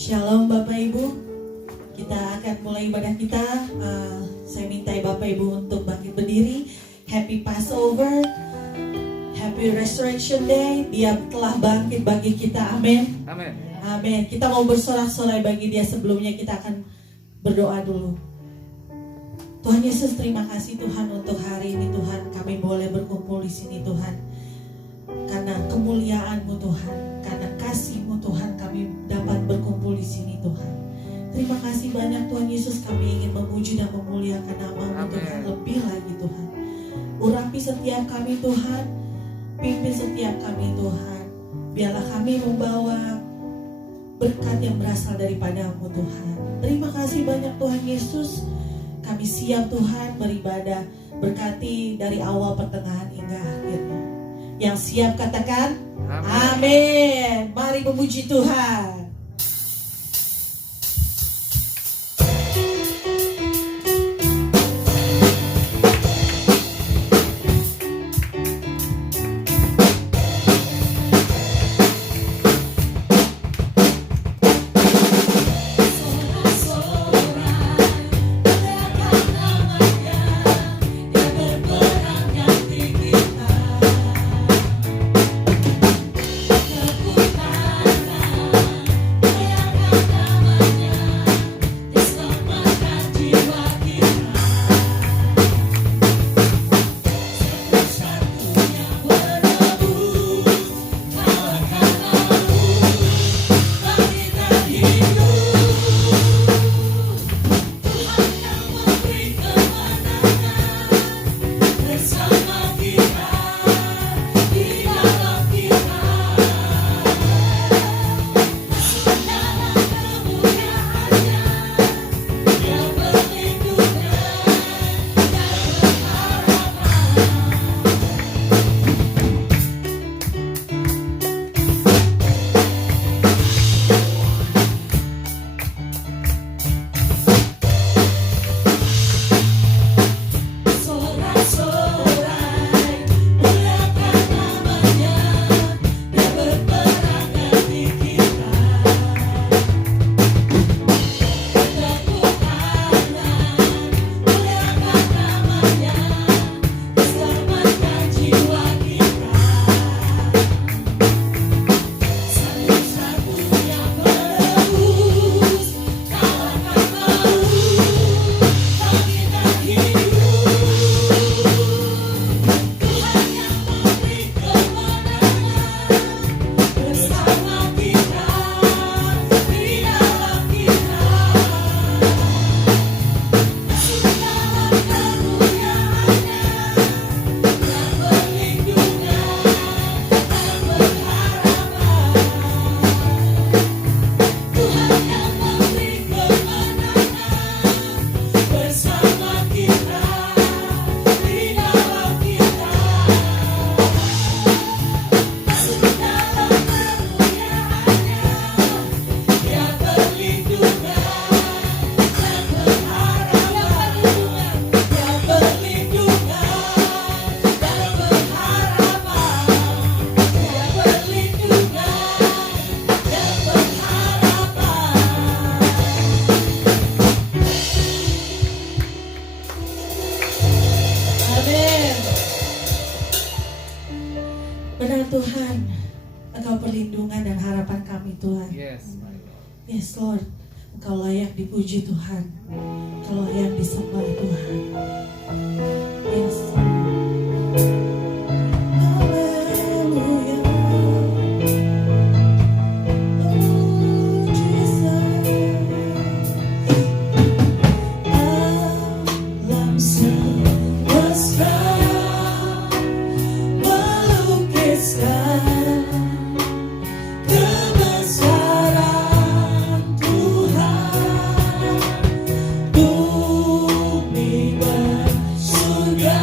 Shalom Bapak Ibu, kita akan mulai ibadah kita. Saya minta Bapak Ibu untuk bangkit berdiri. Happy Passover, Happy Resurrection Day. Dia telah bangkit bagi kita, amin. Amin. Amin. Kita mau bersorak-sorai bagi dia. Sebelumnya kita akan berdoa dulu. Tuhan Yesus, terima kasih Tuhan untuk hari ini Tuhan. Kami boleh berkumpul di sini Tuhan. Karena kemuliaan-Mu Tuhan, karena kasih-Mu Tuhan, kami dapat berkumpul di sini Tuhan. Terima kasih banyak Tuhan Yesus, kami ingin memuji dan memuliakan nama-Mu Tuhan lebih lagi Tuhan. Urapi setiap kami Tuhan, pimpin setiap kami Tuhan. Biarlah kami membawa berkat yang berasal daripada-Mu Tuhan. Terima kasih banyak Tuhan Yesus. Kami siap Tuhan beribadah, berkati dari awal, pertengahan hingga akhirnya. Yang siap katakan amin. Mari memuji Tuhan. Benar Tuhan, Engkau perlindungan dan harapan kami Tuhan. Yes, my Lord. Yes Lord, Engkau layak dipuji Tuhan, Engkau layak disembah Tuhan. Yes. Haleluya. Oh Jesus. Alam semesta melukiskan kebesaran Tuhan, bumi dan surga.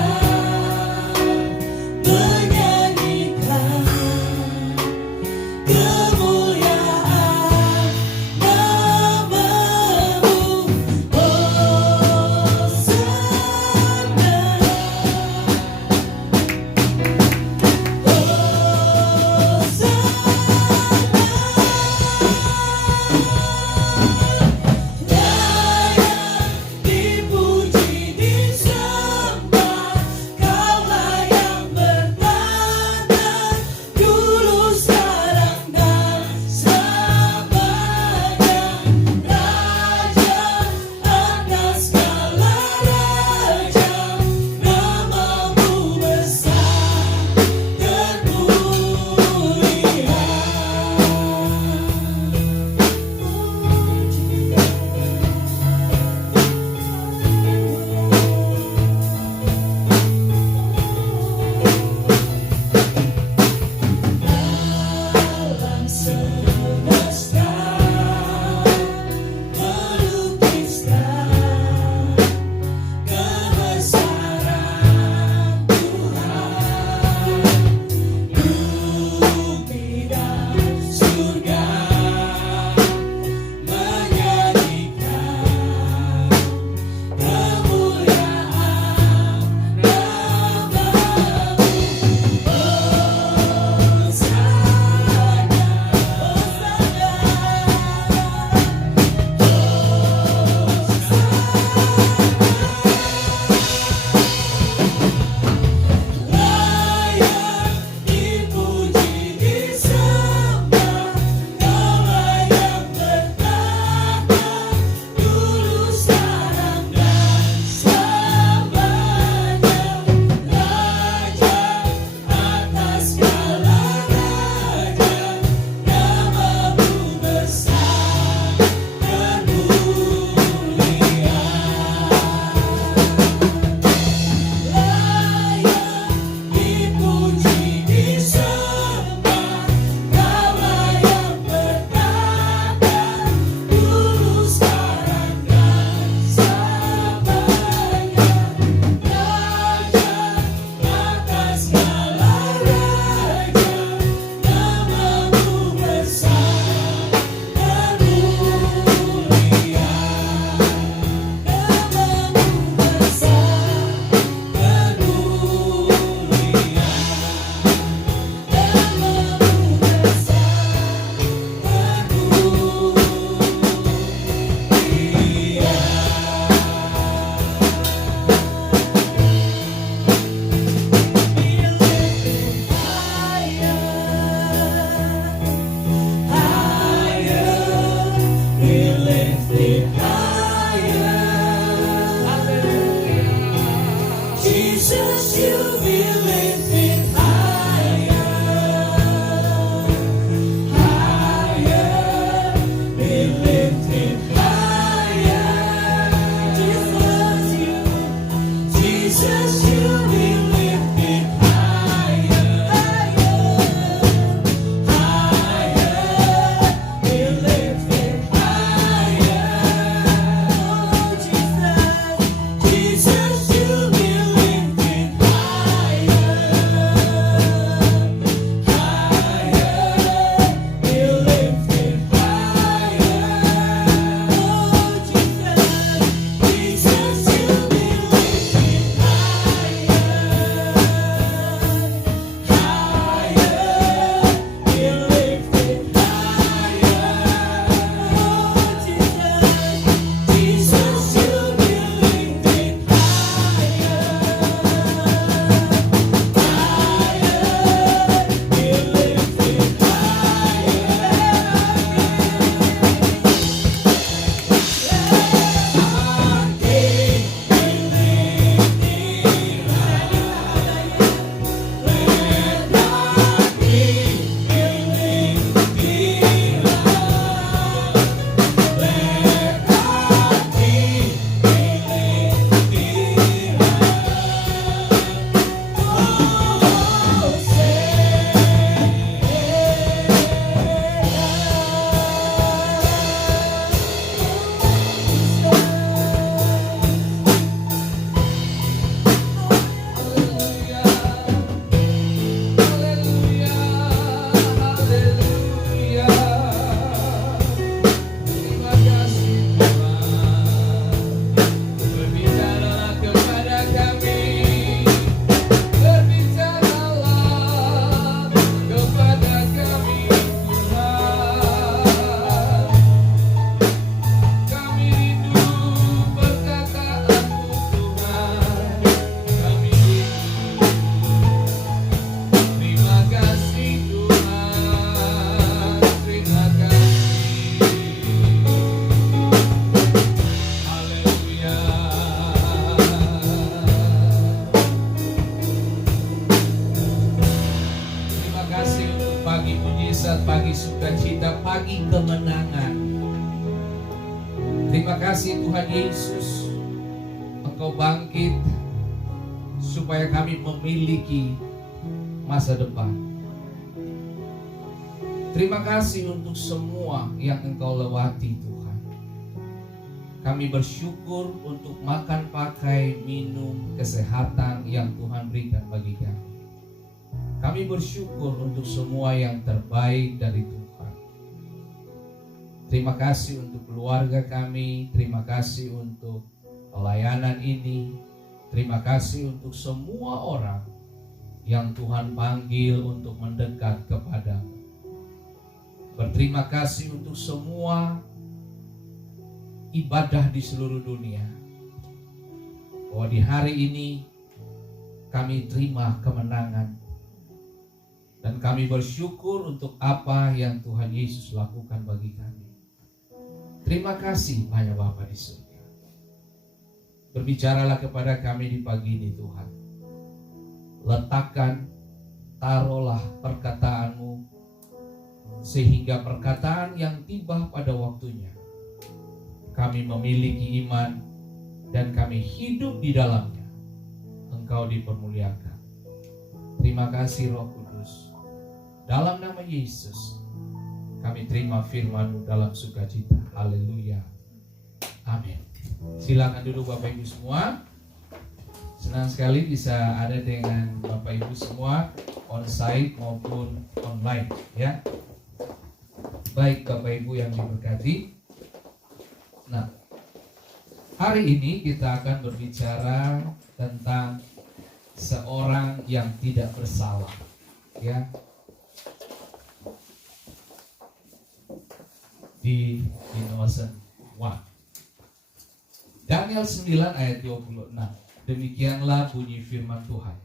Terima kasih Tuhan Yesus, Engkau bangkit supaya kami memiliki masa depan. Terima kasih untuk semua yang Engkau lewati Tuhan. Kami bersyukur untuk makan, pakai, minum, kesehatan yang Tuhan berikan bagi kami. Kami bersyukur untuk semua yang terbaik dari Tuhan. Terima kasih untuk keluarga kami, terima kasih untuk pelayanan ini, terima kasih untuk semua orang yang Tuhan panggil untuk mendekat kepada-Mu. Berterima kasih untuk semua ibadah di seluruh dunia, bahwa di hari ini kami terima kemenangan, dan kami bersyukur untuk apa yang Tuhan Yesus lakukan bagi kami. Terima kasih banyak Bapa di surga. Berbicaralah kepada kami di pagi ini Tuhan. Letakkan, taruhlah perkataan-Mu, sehingga perkataan yang tiba pada waktunya kami memiliki iman dan kami hidup di dalamnya. Engkau dipermuliakan. Terima kasih Roh Kudus. Dalam nama Yesus kami terima firman-Mu dalam sukacita. Haleluya. Amin. Silakan duduk Bapak Ibu semua. Senang sekali bisa ada dengan Bapak Ibu semua, on-site maupun online, ya. Baik Bapak Ibu yang diberkati. Nah, hari ini kita akan berbicara tentang seorang yang tidak bersalah, ya. Di Innocent One. Daniel 9 ayat 26. Demikianlah bunyi firman Tuhan.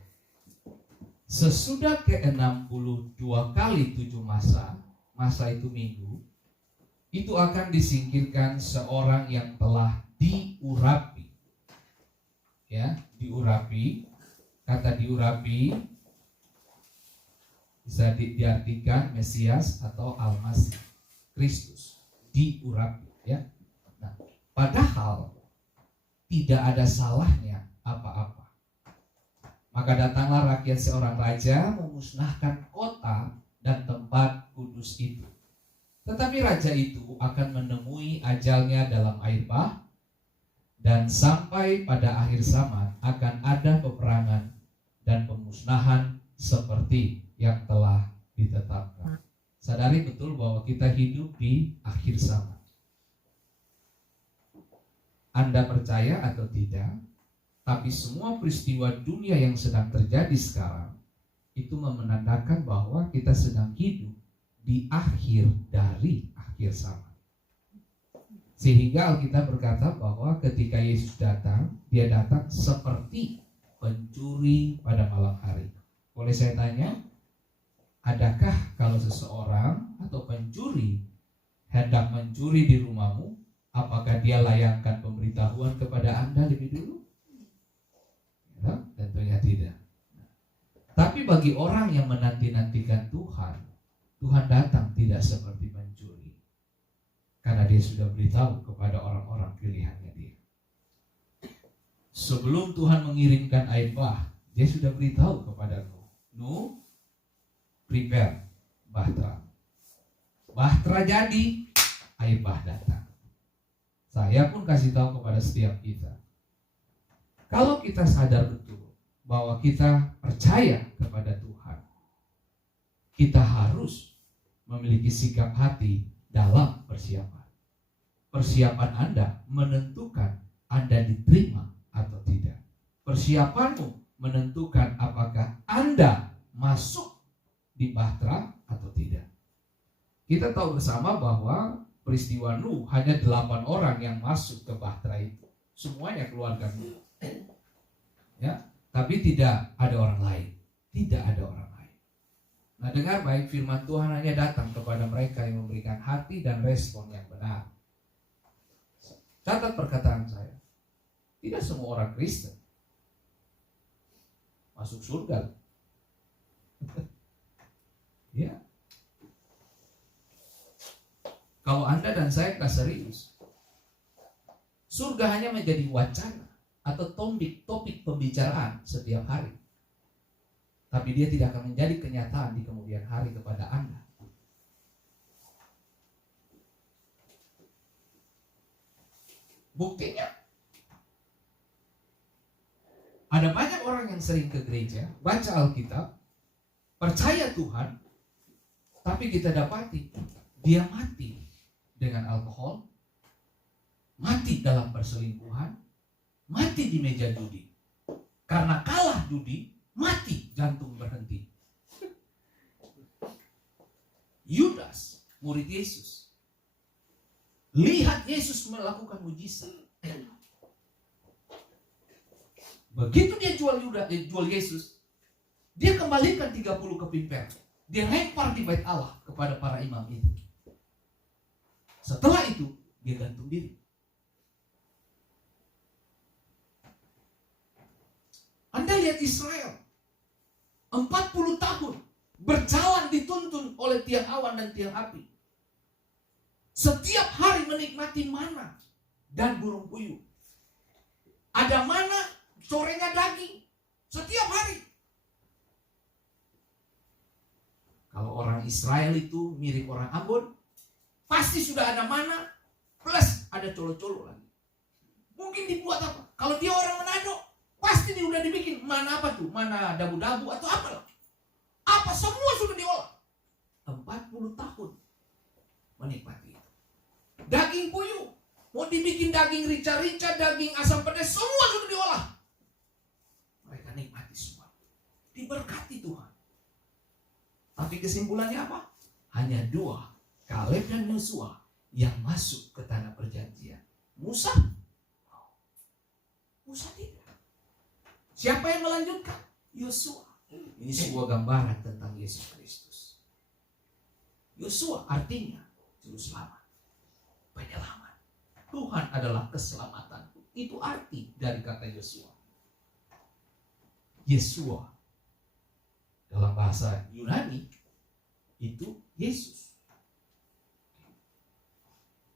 Sesudah ke-62 kali 7 masa itu minggu, itu akan disingkirkan seorang yang telah diurapi. Ya, diurapi. Kata diurapi bisa diartikan Mesias atau Al-Masih, Kristus. Diurapi, ya. Nah, padahal tidak ada salahnya apa-apa. Maka datanglah rakyat seorang raja memusnahkan kota dan tempat kudus itu. Tetapi raja itu akan menemui ajalnya dalam air bah, dan sampai pada akhir zaman akan ada peperangan dan pemusnahan seperti yang telah ditetapkan. Sadari betul bahwa kita hidup di akhir zaman. Anda percaya atau tidak, tapi semua peristiwa dunia yang sedang terjadi sekarang itu menandakan bahwa kita sedang hidup di akhir dari akhir zaman. Sehingga Alkitab berkata bahwa ketika Yesus datang, dia datang seperti pencuri pada malam hari. Boleh saya tanya, adakah kalau seseorang atau pencuri hendak mencuri di rumahmu, apakah dia layangkan pemberitahuan kepada Anda lebih dulu? Ya, tentunya tidak. Tapi bagi orang yang menanti-nantikan Tuhan, Tuhan datang tidak seperti pencuri, karena dia sudah beritahu kepada orang-orang pilihannya dia. Sebelum Tuhan mengirimkan air bah, dia sudah beritahu kepada Nuh, prepare bahtera. Bahtera jadi, air bah datang. Saya pun kasih tahu kepada setiap kita. Kalau kita sadar betul bahwa kita percaya kepada Tuhan, kita harus memiliki sikap hati dalam persiapan. Persiapan Anda menentukan Anda diterima atau tidak. Persiapanmu menentukan apakah Anda masuk di bahtera atau tidak. Kita tahu bersama bahwa peristiwa Nuh hanya 8 orang yang masuk ke bahtera itu. Semuanya keluarga Nuh. Ya, tapi tidak ada orang lain. Tidak ada orang lain. Nah, dengar baik, firman Tuhan hanya datang kepada mereka yang memberikan hati dan respon yang benar. Catat perkataan saya. Tidak semua orang Kristen masuk surga. Ya. Kalau Anda dan saya nggak serius, Surga hanya menjadi wacana atau topik pembicaraan setiap hari. Tapi dia tidak akan menjadi kenyataan di kemudian hari kepada Anda. Buktinya, ada banyak orang yang sering ke gereja, baca Alkitab, percaya Tuhan, tapi kita dapati dia mati dengan alkohol, mati dalam perselingkuhan, mati di meja judi. Karena kalah judi, mati, jantung berhenti. Yudas, murid Yesus, lihat Yesus melakukan mujizat. Begitu dia jual Yesus, dia kembalikan 30 keping perak. Dia lempar di bait Allah kepada para imam itu. Setelah itu, dia gantung diri. Anda lihat Israel, 40 tahun berjalan dituntun oleh tiang awan dan tiang api. Setiap hari menikmati mana dan burung puyuh. Ada mana, sorenya daging. Setiap hari. Kalau orang Israel itu mirip orang Ambon, pasti sudah ada mana, plus ada colo-colo lagi. Mungkin dibuat apa? Kalau dia orang Manado, pasti dia udah dibikin mana apa tuh? Mana dabu-dabu atau apa? Apa semua sudah diolah. 40 tahun menikmati itu. Daging puyuh, mau dibikin daging rica-rica, daging asam pedas, semua sudah diolah. Mereka nikmati semua. Diberkati Tuhan. Tapi kesimpulannya apa? Hanya 2, Kaleb dan Yosua, yang masuk ke tanah perjanjian. Musa tidak. Siapa yang melanjutkan? Yosua. Ini sebuah gambaran tentang Yesus Kristus. Yosua artinya juru selamat, penyelamat. Tuhan adalah keselamatan. Itu arti dari kata Yosua. Yesua dalam bahasa Yunani itu Yesus.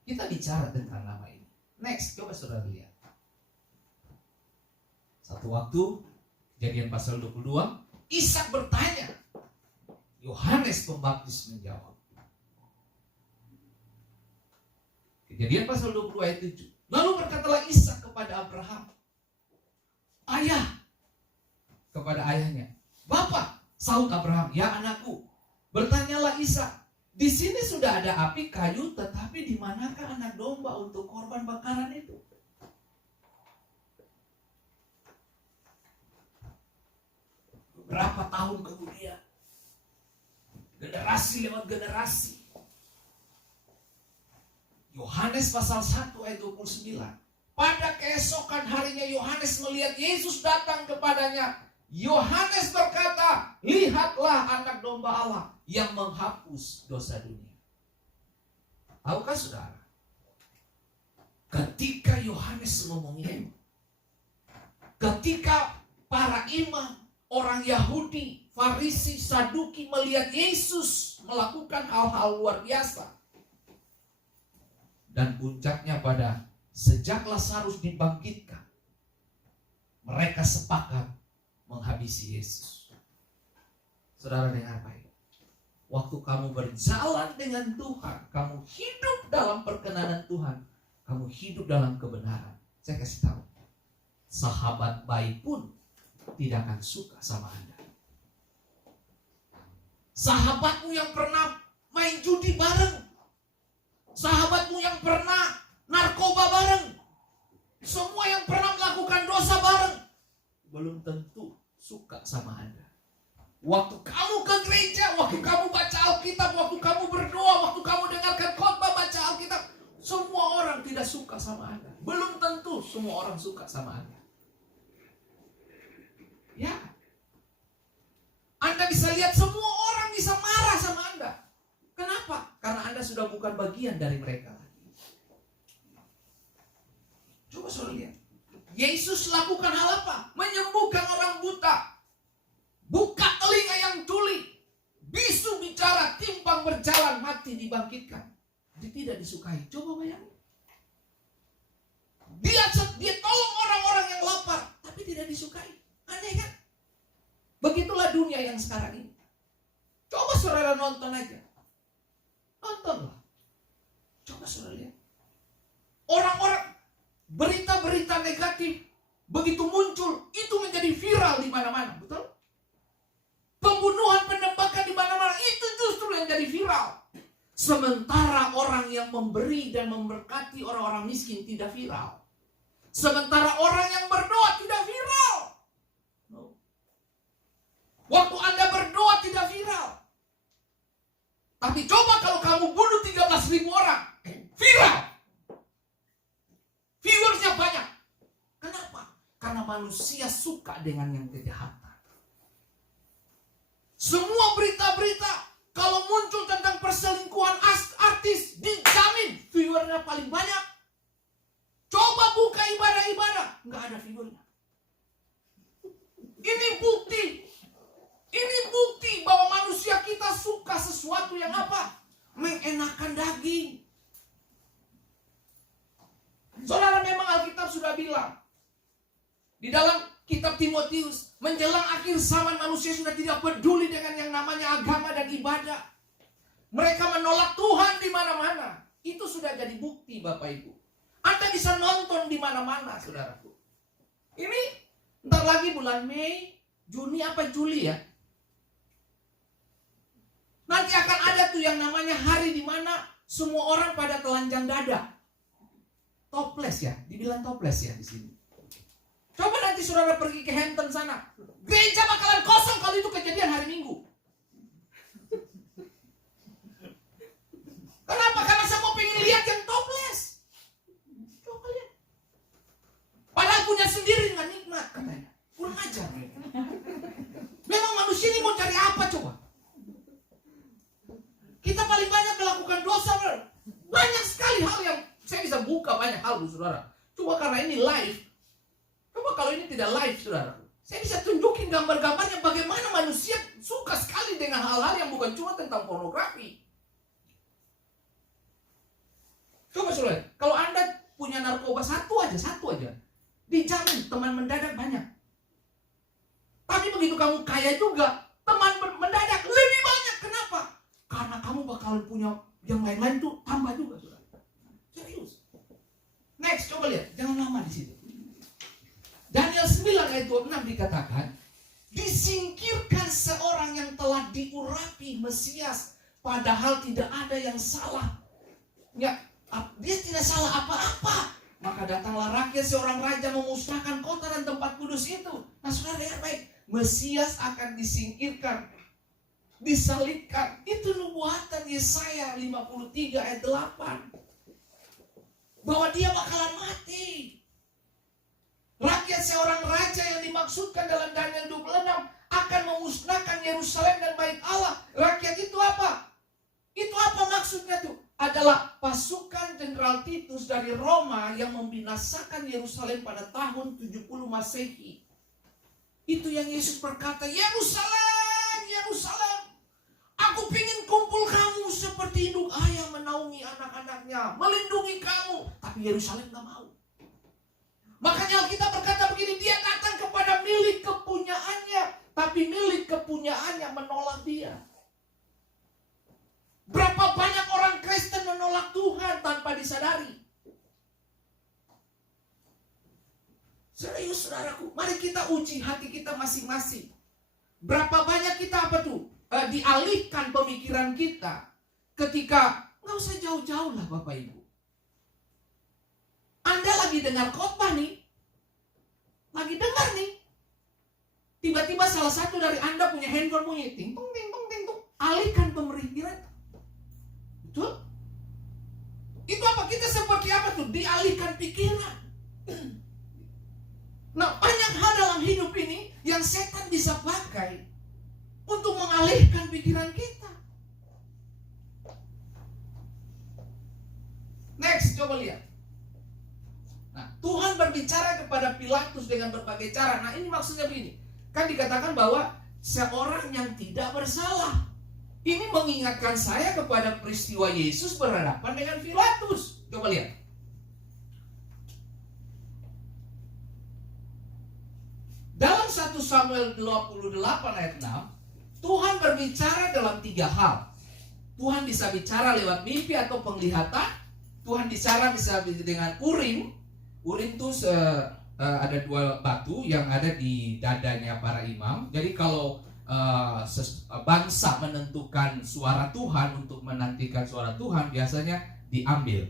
Kita bicara tentang nama ini. Next, coba saudara lihat. Satu waktu, Kejadian pasal 22, Ishak bertanya. Yohanes Pembaptis menjawab. Kejadian pasal 20 ayat 7. Lalu berkatalah Ishak kepada Abraham, ayah, kepada ayahnya, Bapak, sahut Abraham, ya anakku. Bertanyalah Ishak, di sini sudah ada api kayu, tetapi di manakah anak domba untuk korban bakaran itu? Berapa tahun kemudian, generasi lewat generasi, Yohanes pasal 1 ayat 29. Pada keesokan harinya Yohanes melihat Yesus datang kepadanya. Yohanes berkata, lihatlah anak domba Allah yang menghapus dosa dunia. Tahukah saudara? Ketika Yohanes ngomong ini, ketika para imam, orang Yahudi, Farisi, Saduki melihat Yesus melakukan hal-hal luar biasa. Dan puncaknya pada sejak Lazarus dibangkitkan, mereka sepakat menghabisi Yesus. Saudara dengar baik. Waktu kamu berjalan dengan Tuhan, kamu hidup dalam perkenanan Tuhan, kamu hidup dalam kebenaran. Saya kasih tahu, sahabat baik pun tidak akan suka sama Anda. Sahabatmu yang pernah main judi bareng, sahabatmu yang pernah narkoba bareng, semua yang pernah melakukan dosa bareng, belum tentu suka sama Anda. Waktu kamu ke gereja, waktu kamu baca Alkitab, waktu kamu berdoa, waktu kamu dengarkan khotbah baca Alkitab, semua orang tidak suka sama Anda. Belum tentu semua orang suka sama Anda. Ya, Anda bisa lihat semua orang bisa marah sama Anda. Kenapa? Karena Anda sudah bukan bagian dari mereka lagi. Coba saudara lihat. Yesus lakukan hal apa? Menyembuhkan orang buta, buka telinga yang tuli, bisu bicara, timpang berjalan, mati dibangkitkan. Dia tidak disukai. Coba bayangin. Dia dia tolong orang-orang yang lapar, tapi tidak disukai. Aneh kan? Begitulah dunia yang sekarang ini. Coba saudara nonton aja. Nontonlah. Coba saudara lihat. Orang-orang, berita-berita negatif begitu muncul, itu menjadi viral di mana-mana, betul? Pembunuhan, penembakan di mana-mana, itu justru yang jadi viral. Sementara orang yang memberi dan memberkati orang-orang miskin tidak viral. Sementara orang yang berdoa tidak viral. No. Waktu Anda berdoa tidak viral. Tapi coba kalau kamu bunuh 13.000 orang, viral. Viewersnya banyak. Kenapa? Karena manusia suka dengan yang kejahatan. Semua berita-berita kalau muncul tentang perselingkuhan artis, dijamin viewernya paling banyak. Coba buka ibadah-ibadah, nggak ada viewernya. Ini bukti bahwa manusia kita suka sesuatu yang apa? Mengenakan daging. Saudara, memang Alkitab sudah bilang di dalam kitab Timotius, menjelang akhir zaman manusia sudah tidak peduli dengan yang namanya agama dan ibadah. Mereka menolak Tuhan di mana-mana. Itu sudah jadi bukti, Bapak Ibu. Anda bisa nonton di mana-mana, saudaraku. Ini ntar lagi bulan Mei, Juni apa Juli ya? Nanti akan ada tuh yang namanya hari di mana semua orang pada telanjang dada. Toples ya, dibilang toples ya di sini. Coba nanti saudara pergi ke Hampton sana, gereja bakalan kosong kalau itu kejadian hari Minggu. Kenapa? Karena semua pengen lihat yang toples. Coba lihat. Padahal punya sendiri nggak nikmat katanya. Kurang ajar. Memang manusia ini mau cari apa coba? Kita paling banyak melakukan dosa. Banyak sekali hal yang saya bisa buka banyak hal, saudara. Cuma karena ini live. Coba kalau ini tidak live, saudara. Saya bisa tunjukin gambar-gambarnya bagaimana manusia suka sekali dengan hal-hal yang bukan cuma tentang pornografi. Coba saudara, kalau Anda punya narkoba satu aja, dijamin teman mendadak banyak. Tapi begitu kamu kaya juga, teman mendadak lebih banyak. Kenapa? Karena kamu bakalan punya yang lain-lain tuh tambah juga, saudara. Serius. Next, coba lihat, jangan lama di situ. Daniel 9 ayat 26 dikatakan, disingkirkan seorang yang telah diurapi Mesias, padahal tidak ada yang salah. Ya, dia tidak salah apa-apa. Maka datanglah rakyat seorang raja memusnahkan kota dan tempat kudus itu. Nah, saudara dengar baik, Mesias akan disingkirkan, disalibkan. Itu nubuatan Yesaya 53 ayat 8. Bahwa dia bakalan mati. Rakyat seorang raja yang dimaksudkan dalam Daniel 26 akan memusnahkan Yerusalem dan bait Allah. Rakyat itu apa? Itu apa maksudnya tuh? Adalah pasukan Jenderal Titus dari Roma yang membinasakan Yerusalem pada tahun 70 Masehi. Itu yang Yesus berkata, Yerusalem, Yerusalem, aku pingin kumpul kamu seperti induk ayah menaungi anak-anaknya, melindungi kamu. Tapi Yerusalem gak mau. Makanya Alkitab berkata begini, dia datang kepada milik kepunyaannya, tapi milik kepunyaannya menolak dia. Berapa banyak orang Kristen menolak Tuhan tanpa disadari? Serius saudaraku, mari kita uji hati kita masing-masing. Berapa banyak kita dialihkan pemikiran kita ketika, nggak usah jauh-jauh lah Bapak Ibu. Anda lagi dengar khotbah nih, lagi dengar nih, tiba-tiba salah satu dari Anda punya handphone bunyi, ting tung ting tung ting tung, alihkan pemikiran. Betul? Itu apa? Kita seperti apa tuh? Dialihkan pikiran. Nah, banyak hal dalam hidup ini yang setan bisa pakai untuk mengalihkan pikiran kita. Next, coba lihat. Nah, Tuhan berbicara kepada Pilatus dengan berbagai cara. Nah, ini maksudnya begini. Kan dikatakan bahwa seorang yang tidak bersalah. Ini mengingatkan saya kepada peristiwa Yesus berhadapan dengan Pilatus. Coba lihat. 1 Samuel 28 ayat 6, Tuhan berbicara dalam 3 hal. Tuhan bisa bicara lewat mimpi atau penglihatan. Tuhan bisa dengan Urim. Urim itu ada 2 batu yang ada di dadanya para imam. Jadi kalau bangsa menentukan suara Tuhan untuk menantikan suara Tuhan, biasanya diambil,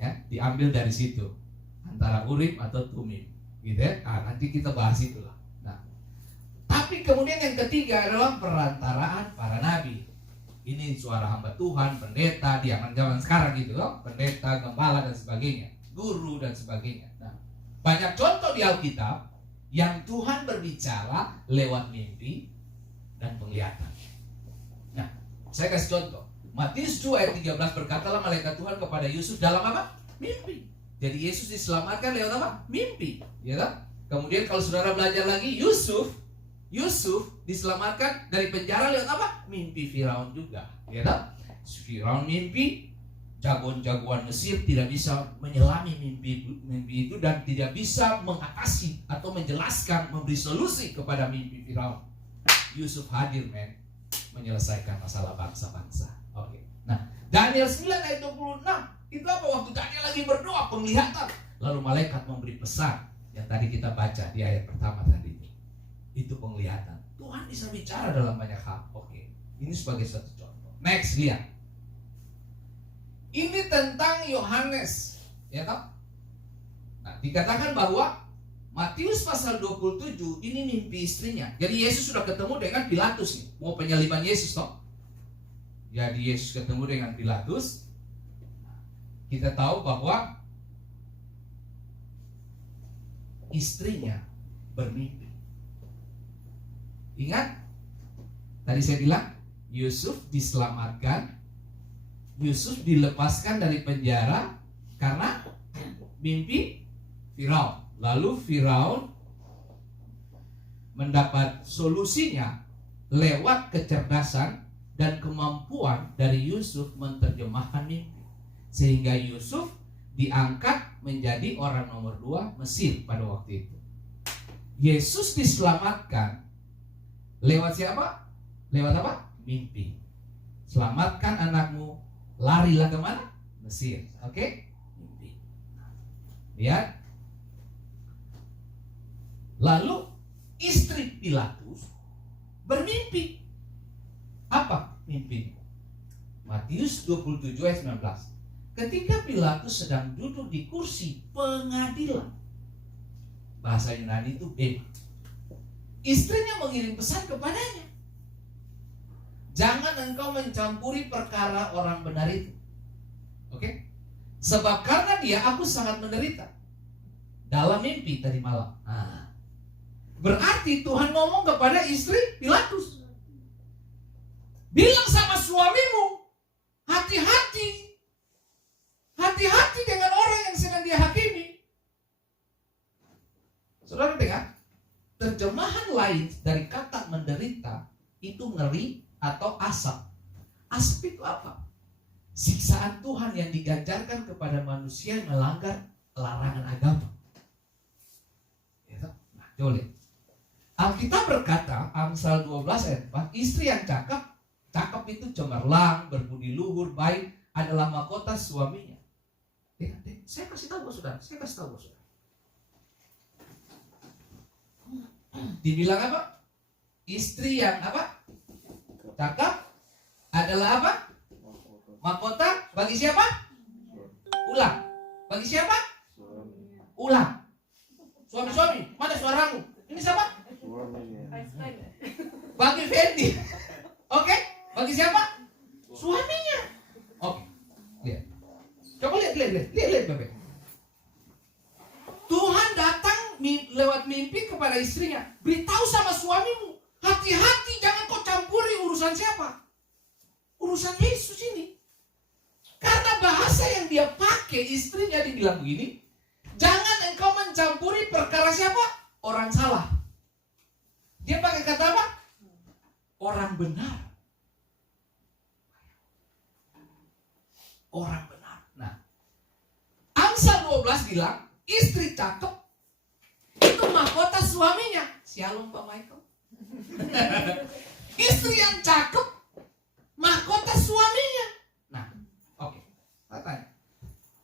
ya, diambil dari situ antara Urim atau Tumim, gitu ya. Nanti kita bahas itulah. Nah, tapi kemudian yang ketiga adalah perantaraan para nabi. Ini suara hamba Tuhan, pendeta di zaman sekarang gitu loh, pendeta, gembala dan sebagainya, guru dan sebagainya. Nah, banyak contoh di Alkitab yang Tuhan berbicara lewat mimpi dan penglihatan. Nah, saya kasih contoh. Matius 2 ayat 13 berkatalah malaikat Tuhan kepada Yusuf dalam apa? Mimpi. Jadi Yesus diselamatkan lewat apa? Mimpi. Ya kan? Kemudian kalau saudara belajar lagi, Yusuf diselamatkan dari penjara lewat apa? Mimpi Firaun juga. Ya kan? Firaun mimpi, jagoan-jagoan Mesir tidak bisa menyelami mimpi itu dan tidak bisa mengatasi atau menjelaskan, memberi solusi kepada mimpi Firaun. Yusuf hadir menyelesaikan masalah bangsa-bangsa. Oke. Nah, Daniel 9 ayat 26 itu apa? Waktu Daniel lagi berdoa, penglihatan, lalu malaikat memberi pesan yang tadi kita baca di ayat pertama tadi. Itu penglihatan. Tuhan bisa bicara dalam banyak hal. Oke. Ini sebagai satu contoh. Next, lihat. Ini tentang Yohanes, ya toh? Nah, dikatakan bahwa Matius pasal 27 ini mimpi istrinya. Jadi Yesus sudah ketemu dengan Pilatus nih. Mau penyaliban Yesus toh. Jadi Yesus ketemu dengan Pilatus. Kita tahu bahwa istrinya bermimpi. Ingat? Tadi saya bilang Yusuf diselamatkan. Yusuf dilepaskan dari penjara karena mimpi Firaun. Lalu Firaun mendapat solusinya lewat kecerdasan dan kemampuan dari Yusuf menerjemahkan mimpi. Sehingga Yusuf diangkat menjadi orang nomor 2 Mesir pada waktu itu. Yesus diselamatkan lewat siapa? Lewat apa? Mimpi. Selamatkan anakmu, larilah kemana? Mesir. Oke? Mimpi. Lihat. Lalu istri Pilatus bermimpi. Apa mimpi? Matius 27 ayat 19. Ketika Pilatus sedang duduk di kursi pengadilan, bahasa Yunani itu bema, istrinya mengirim pesan kepadanya. Jangan engkau mencampuri perkara orang benar itu. Oke? Sebab karena dia aku sangat menderita. Dalam mimpi tadi malam. Berarti Tuhan ngomong kepada istri Pilatus, bilang sama suamimu, hati-hati dengan orang yang sedang dia hakimi. Saudara dengar, terjemahan lain dari kata menderita itu ngeri atau asap. Asap itu apa? Siksaan Tuhan yang diganjarkan kepada manusia yang melanggar larangan agama. Nah, coba lihat. Alkitab berkata, Amsal 12 ayat 4, istri yang cakep itu cemerlang, berbudi luhur, baik, adalah mahkota suaminya. Saya kasih tahu saudara. Dibilang apa? Istri yang apa? Cakep adalah apa? Mahkota bagi siapa? Ulang. Bagi siapa? Ulang. Suami-suami, mana suaramu? Ini siapa? Bagi Fendi. Oke? Bagi siapa? Suaminya. Oke. Lihat. Coba lihat Bapak. Tuhan datang lewat mimpi kepada istrinya. Beritahu sama suamimu, hati-hati jangan kau campuri urusan siapa? Urusan Yesus ini. Karena bahasa yang dia pakai, istrinya dibilang begini, jangan engkau mencampuri perkara siapa? Orang salah. Dia pakai kata apa? Orang benar. Orang benar. Nah, Amsal 12 bilang, istri cakep itu Lalu mahkota suaminya, shalom Pak Michael. Istri yang cakep, mahkota suaminya. Nah, oke. Saya tanya.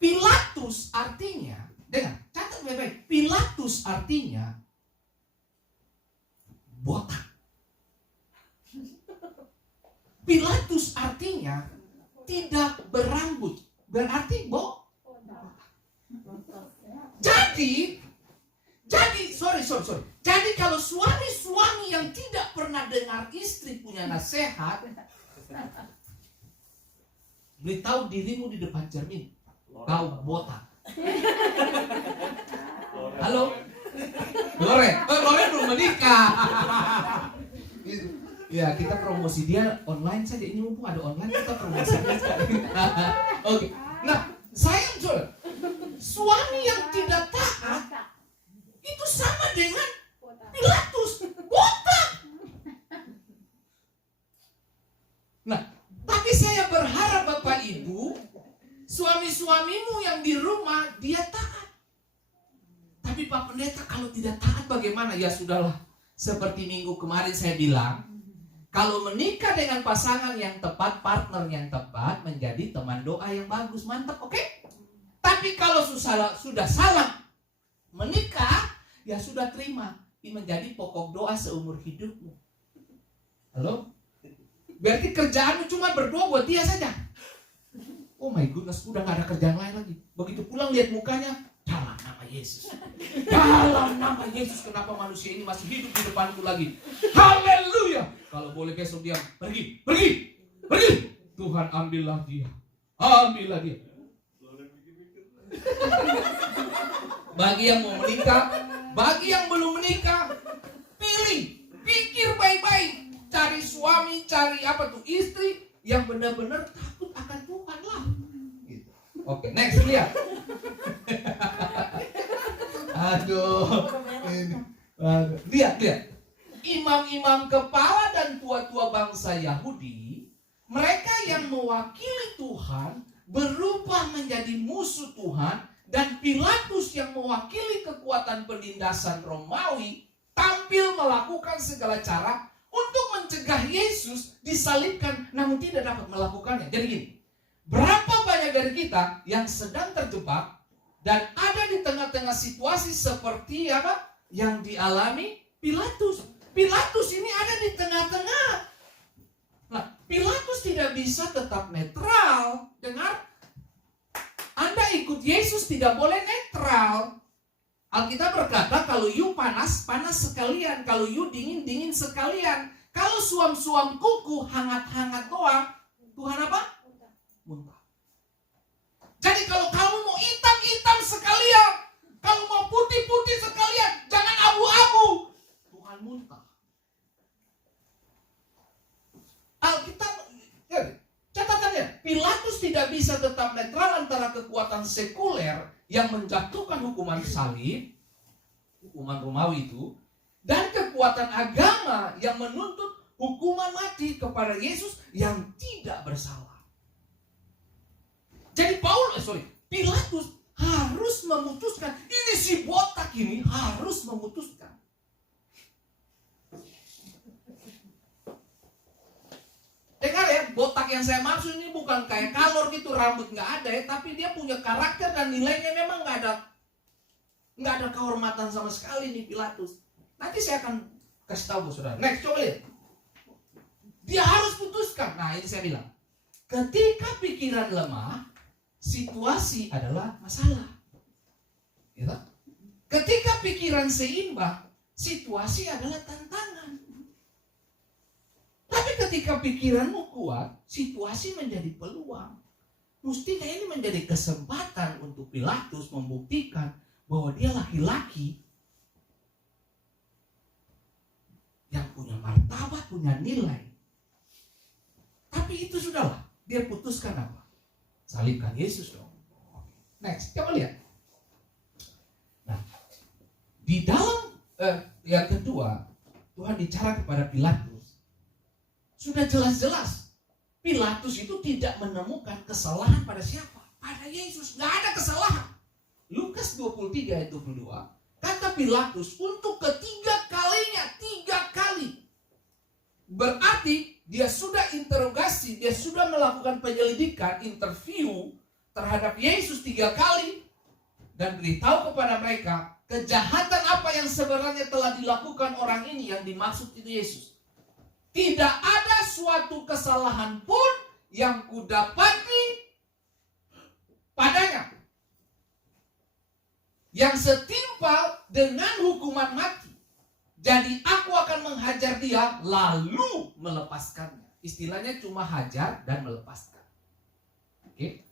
Pilatus artinya, dengar, catat baik-baik. Pilatus artinya botak. Pilatus artinya tidak berambut. Berarti botak. Jadi, sorry. Jadi kalau suami-suami yang tidak pernah dengar istri punya nasihat, beritahu dirimu di depan cermin, kau botak. Halo? Loren belum menikah. Ya, kita promosi dia online saja. Ini mumpung ada online, kita promosinya sekali. Oke. Nah, saya suami yang tidak taat itu sama dengan Pilatus, botak. Nah, tapi saya berharap Bapak Ibu, suami-suamimu yang di rumah dia taat. Tapi Pak Pendeta kalau tidak taat bagaimana? Ya sudahlah. Seperti minggu kemarin saya bilang, kalau menikah dengan pasangan yang tepat, partner yang tepat, menjadi teman doa yang bagus, mantap, oke? Tapi kalau sudah salah menikah, ya sudah terima. Ini menjadi pokok doa seumur hidupmu. Halo? Berarti kerjaanmu cuma berdoa buat dia saja. Oh my goodness, udah gak ada kerjaan lain lagi. Begitu pulang lihat mukanya, dalam nama Yesus. Dalam nama Yesus, kenapa manusia ini masih hidup di depanku lagi? Haleluya. Kalau boleh besok dia pergi. Tuhan ambillah dia. Bagi yang mau menikah, bagi yang belum menikah, pikir baik-baik. Cari suami, cari istri yang benar-benar takut akan Tuhan lah. Gitu. Oke, next lihat. Aduh. Lihat. Imam-imam kepala dan tua-tua bangsa Yahudi, mereka yang mewakili Tuhan berubah menjadi musuh Tuhan, dan Pilatus yang mewakili kekuatan penindasan Romawi tampil melakukan segala cara untuk mencegah Yesus disalibkan, namun tidak dapat melakukannya. Jadi gini, berapa banyak dari kita yang sedang terjebak dan ada di tengah-tengah situasi seperti apa yang dialami Pilatus. Pilatus ini ada di tengah-tengah. Nah, Pilatus tidak bisa tetap netral. Dengar, Anda ikut Yesus tidak boleh netral. Alkitab berkata kalau you panas, panas sekalian. Kalau you dingin, dingin sekalian. Kalau suam-suam kuku, hangat-hangat doang, Tuhan apa? Muntah. Jadi kalau kamu mau hitam-hitam sekalian, kalau mau putih-putih sekalian, jangan abu-abu, Tuhan muntah. Alkitab, catatannya, Pilatus tidak bisa tetap netral antara kekuatan sekuler yang menjatuhkan hukuman salib, hukuman Romawi itu, dan kekuatan agama yang menuntut hukuman mati kepada Yesus yang tidak bersalah. Jadi Pilatus harus memutuskan, ini si botak ini harus memutuskan. Dengar ya, botak yang saya maksud ini bukan kayak kalor gitu, rambut nggak ada ya, tapi dia punya karakter dan nilainya memang nggak ada kehormatan sama sekali nih Pilatus. Nanti saya akan kasih tahu saudara. Next, coba lihat. Dia harus putuskan. Nah, ini saya bilang, ketika pikiran lemah, situasi adalah masalah. Gitu? Ketika pikiran seimbang, situasi adalah tantangan. Tapi ketika pikiranmu kuat, situasi menjadi peluang. Mestinya ini menjadi kesempatan untuk Pilatus membuktikan bahwa dia laki-laki yang punya martabat, punya nilai. Tapi itu sudahlah, dia putuskan apa? Salibkan Yesus dong. Next, coba lihat. Nah, di dalam yang kedua, Tuhan bicara kepada Pilatus. Sudah jelas-jelas Pilatus itu tidak menemukan kesalahan pada siapa? Pada Yesus. Gak ada kesalahan. Lukas 23 ayat 22. Kata Pilatus untuk ketiga kalinya, 3 kali. Berarti dia sudah interogasi, dia sudah melakukan penyelidikan, interview terhadap Yesus 3 kali. Dan beritahu kepada mereka kejahatan apa yang sebenarnya telah dilakukan orang ini yang dimaksud itu Yesus. Tidak ada suatu kesalahan pun yang kudapati padanya yang setimpal dengan hukuman mati. Jadi aku akan menghajar dia lalu melepaskannya. Istilahnya cuma hajar dan melepaskan. Oke.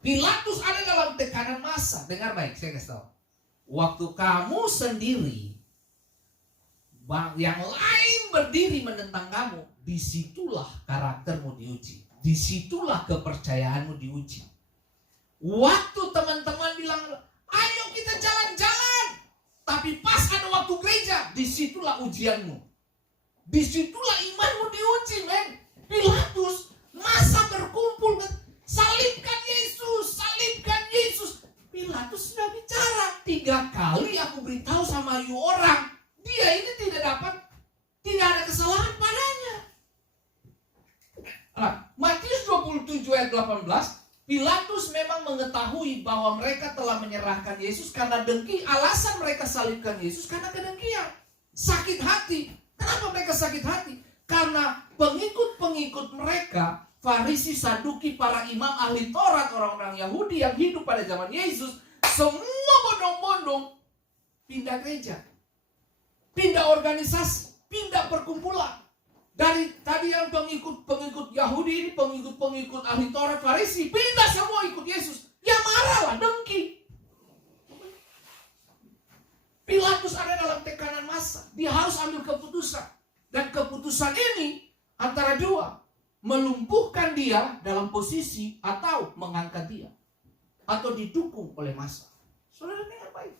Pilatus ada dalam tekanan massa. Dengar baik, saya kasih tahu. Waktu kamu sendiri, yang lain berdiri menentang kamu, disitulah karaktermu diuji. Disitulah kepercayaanmu diuji. Waktu teman-teman bilang, ayo kita jalan-jalan. Tapi pas ada waktu gereja, disitulah ujianmu. Disitulah imanmu diuji, men. Pilatus, masa berkumpul, salibkan Yesus, salibkan Yesus. Pilatus sudah bicara 3 kali aku beritahu sama you orang, dia ini tidak ada kesalahan padanya. Matius 27 ayat 18, Pilatus memang mengetahui bahwa mereka telah menyerahkan Yesus karena dengki. Alasan mereka salibkan Yesus karena kedengkian, sakit hati. Kenapa mereka sakit hati? Karena pengikut-pengikut mereka, Farisi, Saduki, para imam ahli Taurat, orang-orang Yahudi yang hidup pada zaman Yesus, semua bondong-bondong pindah gereja, pindah organisasi, pindah perkumpulan. Dari tadi yang pengikut Yahudi ini, pengikut ahli Taurat, Farisi, pindah semua ikut Yesus. Ya marahlah, dengki. Pilatus ada dalam tekanan massa. Dia harus ambil keputusan. Dan keputusan ini antara dua. Melumpuhkan dia dalam posisi atau mengangkat dia. Atau didukung oleh massa. Saudara dengar baik.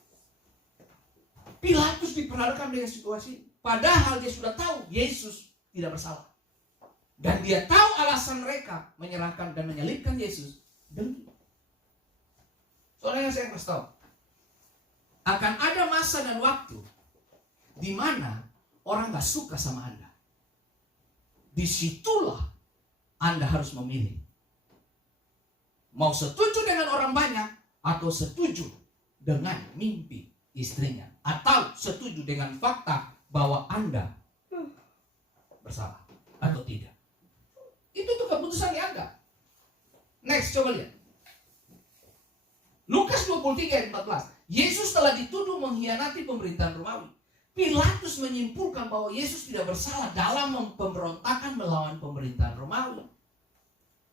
Pilatus diperhadapkan dengan situasi. Padahal dia sudah tahu Yesus tidak bersalah. Dan dia tahu alasan mereka menyerahkan dan menyalibkan Yesus. Dengki. Soalnya saya kasih tahu. Akan ada masa dan waktu di mana orang gak suka sama Anda. Disitulah Anda harus memilih. Mau setuju dengan orang banyak atau setuju dengan mimpi istrinya. Atau setuju dengan fakta bahwa Anda bersalah atau tidak. Itu tuh keputusan di Anda. Next, coba lihat. Lukas 23 ayat 14. Yesus telah dituduh mengkhianati pemerintahan Romawi. Pilatus menyimpulkan bahwa Yesus tidak bersalah dalam pemberontakan melawan pemerintahan Romawi.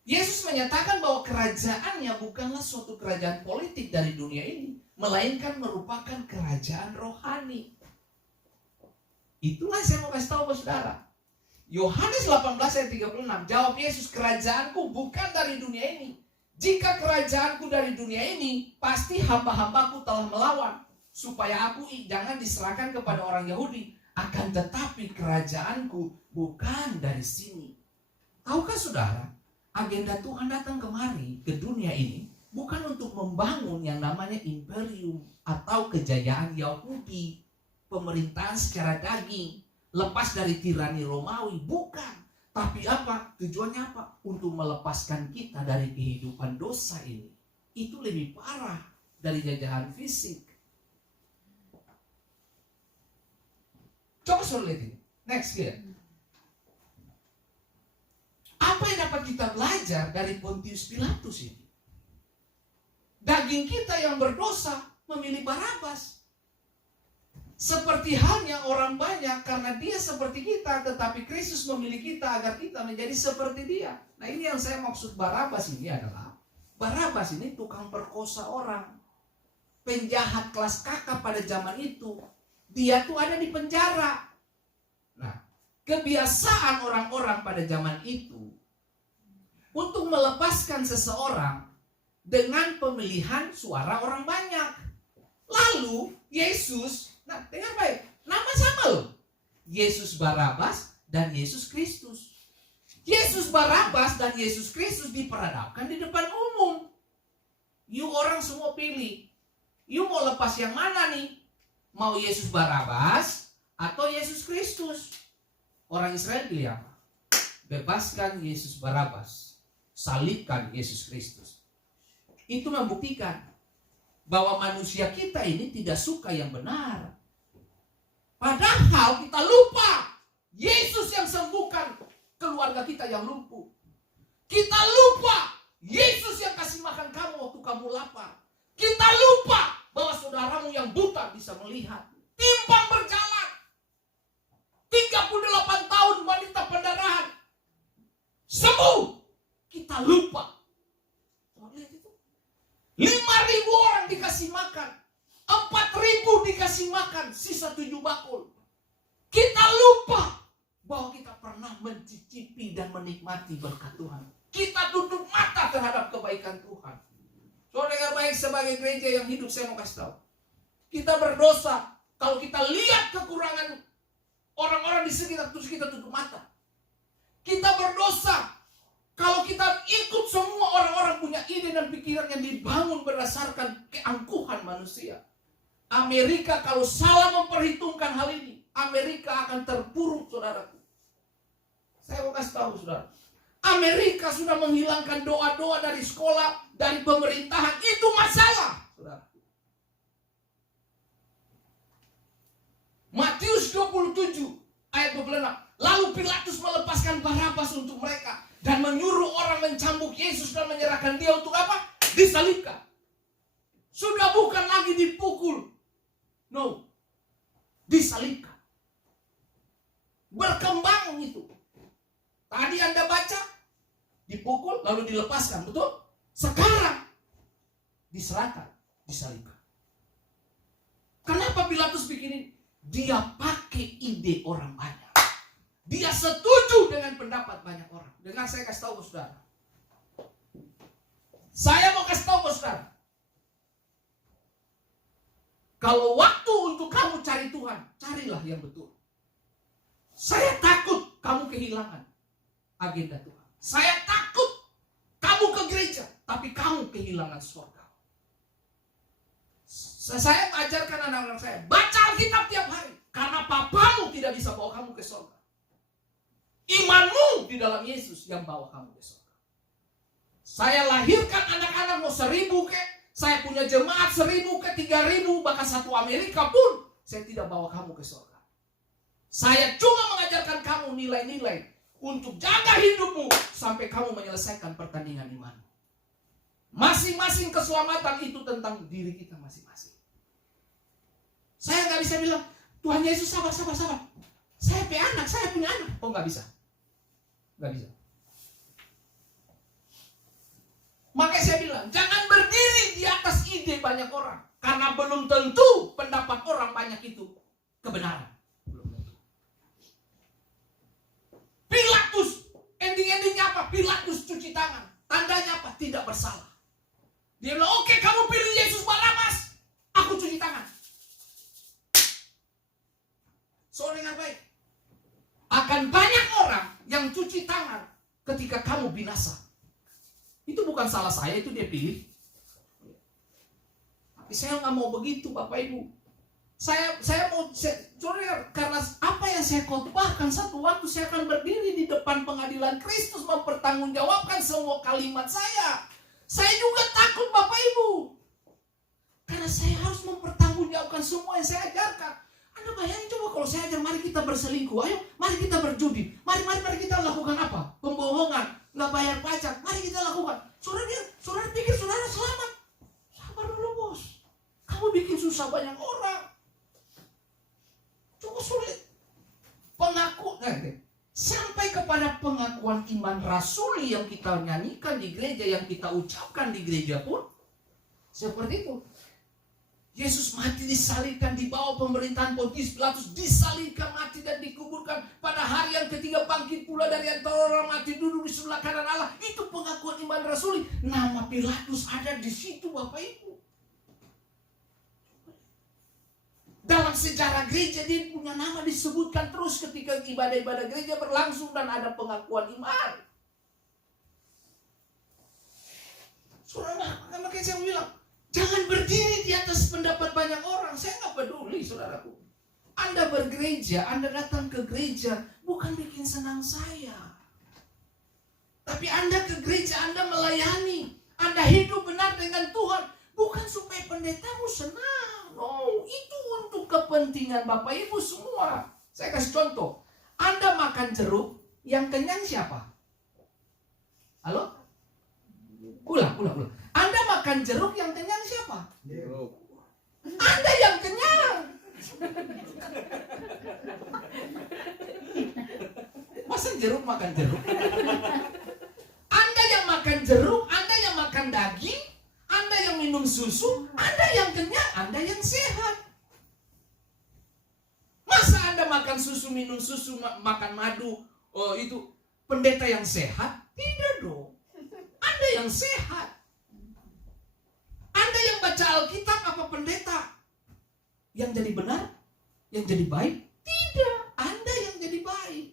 Yesus menyatakan bahwa kerajaannya bukanlah suatu kerajaan politik dari dunia ini, melainkan merupakan kerajaan rohani. Itulah saya mau kasih tahu ke saudara. Yohanes 18 ayat 36, jawab Yesus, kerajaanku bukan dari dunia ini. Jika kerajaanku dari dunia ini, pasti hamba-hambaku telah melawan, supaya aku jangan diserahkan kepada orang Yahudi. Akan tetapi kerajaanku bukan dari sini. Tahukah saudara, agenda Tuhan datang kemari ke dunia ini bukan untuk membangun yang namanya imperium atau kejayaan Yahudi, pemerintahan secara daging, lepas dari tirani Romawi, bukan. Tapi apa? Tujuannya apa? Untuk melepaskan kita dari kehidupan dosa ini. Itu lebih parah dari jajahan fisik. Coba suruh lihat ini. Next lihat. Apa yang dapat kita belajar dari Pontius Pilatus ini? Daging kita yang berdosa memilih Barabas. Seperti halnya orang banyak karena dia seperti kita, tetapi Kristus memilih kita agar kita menjadi seperti dia. Nah, ini yang saya maksud Barabas ini adalah, Barabas ini tukang perkosa orang, penjahat kelas kakap pada zaman itu. Dia tuh ada di penjara. Nah, kebiasaan orang-orang pada zaman itu untuk melepaskan seseorang dengan pemilihan suara orang banyak. Lalu Yesus, nah dengar baik, nama sama loh, Yesus Barabas dan Yesus Kristus. Yesus Barabas dan Yesus Kristus diperhadapkan di depan umum. You orang semua pilih, you mau lepas yang mana nih? Mau Yesus Barabas atau Yesus Kristus? Orang Israel pilih apa? Bebaskan Yesus Barabas, salibkan Yesus Kristus. Itu membuktikan bahwa manusia kita ini tidak suka yang benar. Padahal kita lupa Yesus yang sembuhkan keluarga kita yang lumpuh. Kita lupa Yesus yang kasih makan kamu waktu kamu lapar. Kita lupa bahwa saudaramu yang buta bisa melihat. Timpang berjalan. 38 tahun wanita pendarahan. Sembuh. Kita lupa. 5.000 orang dikasih makan. 4.000 dikasih makan. Sisa 7 bakul. Kita lupa bahwa kita pernah mencicipi dan menikmati berkat Tuhan. Kita tutup mata terhadap kebaikan Tuhan. Saudara baik, sebagai gereja yang hidup, saya mau kasih tahu. Kita berdosa kalau kita lihat kekurangan orang-orang di sekitar, terus kita tutup mata. Kita berdosa kalau kita ikut semua orang-orang punya ide dan pikiran yang dibangun berdasarkan keangkuhan manusia. Amerika kalau salah memperhitungkan hal ini, Amerika akan terpuruk, saudaraku. Saya mau kasih tahu, saudara. Amerika sudah menghilangkan doa-doa dari sekolah, dari pemerintahan. Itu masalah, saudara. Matius 27 ayat 26. Lalu Pilatus melepaskan Barabas untuk mereka dan menyuruh orang mencambuk Yesus dan menyerahkan dia untuk apa? Disalibkan. Sudah bukan lagi dipukul. No. Disalibkan. Berkembang itu. Tadi Anda baca, dipukul lalu dilepaskan, betul? Sekarang diserahkan, disalibkan. Kenapa Pilatus bikin ini? Dia pakai ide orang banyak. Dia setuju dengan pendapat banyak orang. Dengar saya kasih tahu ke saudara. Saya mau kasih tahu ke saudara. Kalau waktu untuk kamu cari Tuhan, carilah yang betul. Saya takut kamu kehilangan agenda Tuhan. Saya takut kamu ke gereja, tapi kamu kehilangan surga. Saya mengajarkan anak-anak saya, baca Alkitab tiap hari. Karena papamu tidak bisa bawa kamu ke surga. Imanmu di dalam Yesus yang bawa kamu ke surga. Saya lahirkan anak-anak mau 1.000 ke, saya punya jemaat 1.000 ke 3.000, bahkan 1 Amerika pun, saya tidak bawa kamu ke surga. Saya cuma mengajarkan kamu nilai-nilai untuk jaga hidupmu sampai kamu menyelesaikan pertandingan iman. Masing-masing keselamatan itu tentang diri kita masing-masing. Saya nggak bisa bilang, Tuhan Yesus sabar. Saya punya anak. Oh, nggak bisa. Nggak bisa. Makanya saya bilang, jangan berdiri di atas ide banyak orang. Karena belum tentu pendapat orang banyak itu kebenaran. Pilatus, ending-endingnya apa? Pilatus cuci tangan. Tandanya apa? Tidak bersalah. Dia bilang, oke, kamu pilih Yesus Barabas, aku cuci tangan. Soalnya dengar baik. Akan banyak orang yang cuci tangan ketika kamu binasa. Itu bukan salah saya, itu dia pilih. Tapi saya nggak mau begitu, Bapak Ibu. Saya mau, karena apa yang saya khotbahkan, satu waktu saya akan berdiri di depan pengadilan Kristus mempertanggungjawabkan semua kalimat saya. Saya juga takut, Bapak Ibu, karena saya harus mempertanggungjawabkan semua yang saya ajarkan. Anda bayangin coba kalau saya ajar, mari kita berselingkuh, ayo, mari kita berjudi, mari kita lakukan apa? Pembohongan, nggak bayar pajak, mari kita lakukan. Saudara pikir saudara selamat? Sabar dulu, bos. Kamu bikin susah banyak orang. Cukup sulit. Sampai kepada pengakuan iman rasuli yang kita nyanyikan di gereja, yang kita ucapkan di gereja pun seperti itu. Yesus mati, disalibkan, di bawah pemerintahan Pontius Pilatus, disalibkan, mati dan dikuburkan. Pada hari yang ketiga bangkit pula dari antara orang mati, duduk di sebelah kanan Allah. Itu pengakuan iman rasuli. Nama Pilatus ada di situ, Bapak Ibu. Dalam sejarah gereja dia punya nama disebutkan terus ketika ibadah-ibadah gereja berlangsung dan ada pengakuan iman. Saudara, makanya saya bilang, jangan berdiri di atas pendapat banyak orang. Saya nggak peduli. Please, saudaraku. Anda bergereja, Anda datang ke gereja bukan bikin senang saya. Tapi Anda ke gereja, Anda melayani, Anda hidup benar dengan Tuhan, bukan supaya pendetamu senang. No, itu untuk kepentingan Bapak Ibu semua. Saya kasih contoh. Anda makan jeruk, yang kenyang siapa? Halo? Ulang. Anda makan jeruk, yang kenyang siapa? Anda yang kenyang. Masa jeruk makan jeruk? Anda yang makan jeruk, Anda yang makan daging, Anda yang minum susu, Anda yang kenyang, Anda yang sehat. Masa Anda makan susu, minum susu, makan madu, itu pendeta yang sehat? Tidak dong. Anda yang sehat. Anda yang baca Alkitab apa pendeta? Yang jadi benar? Yang jadi baik? Tidak. Anda yang jadi baik.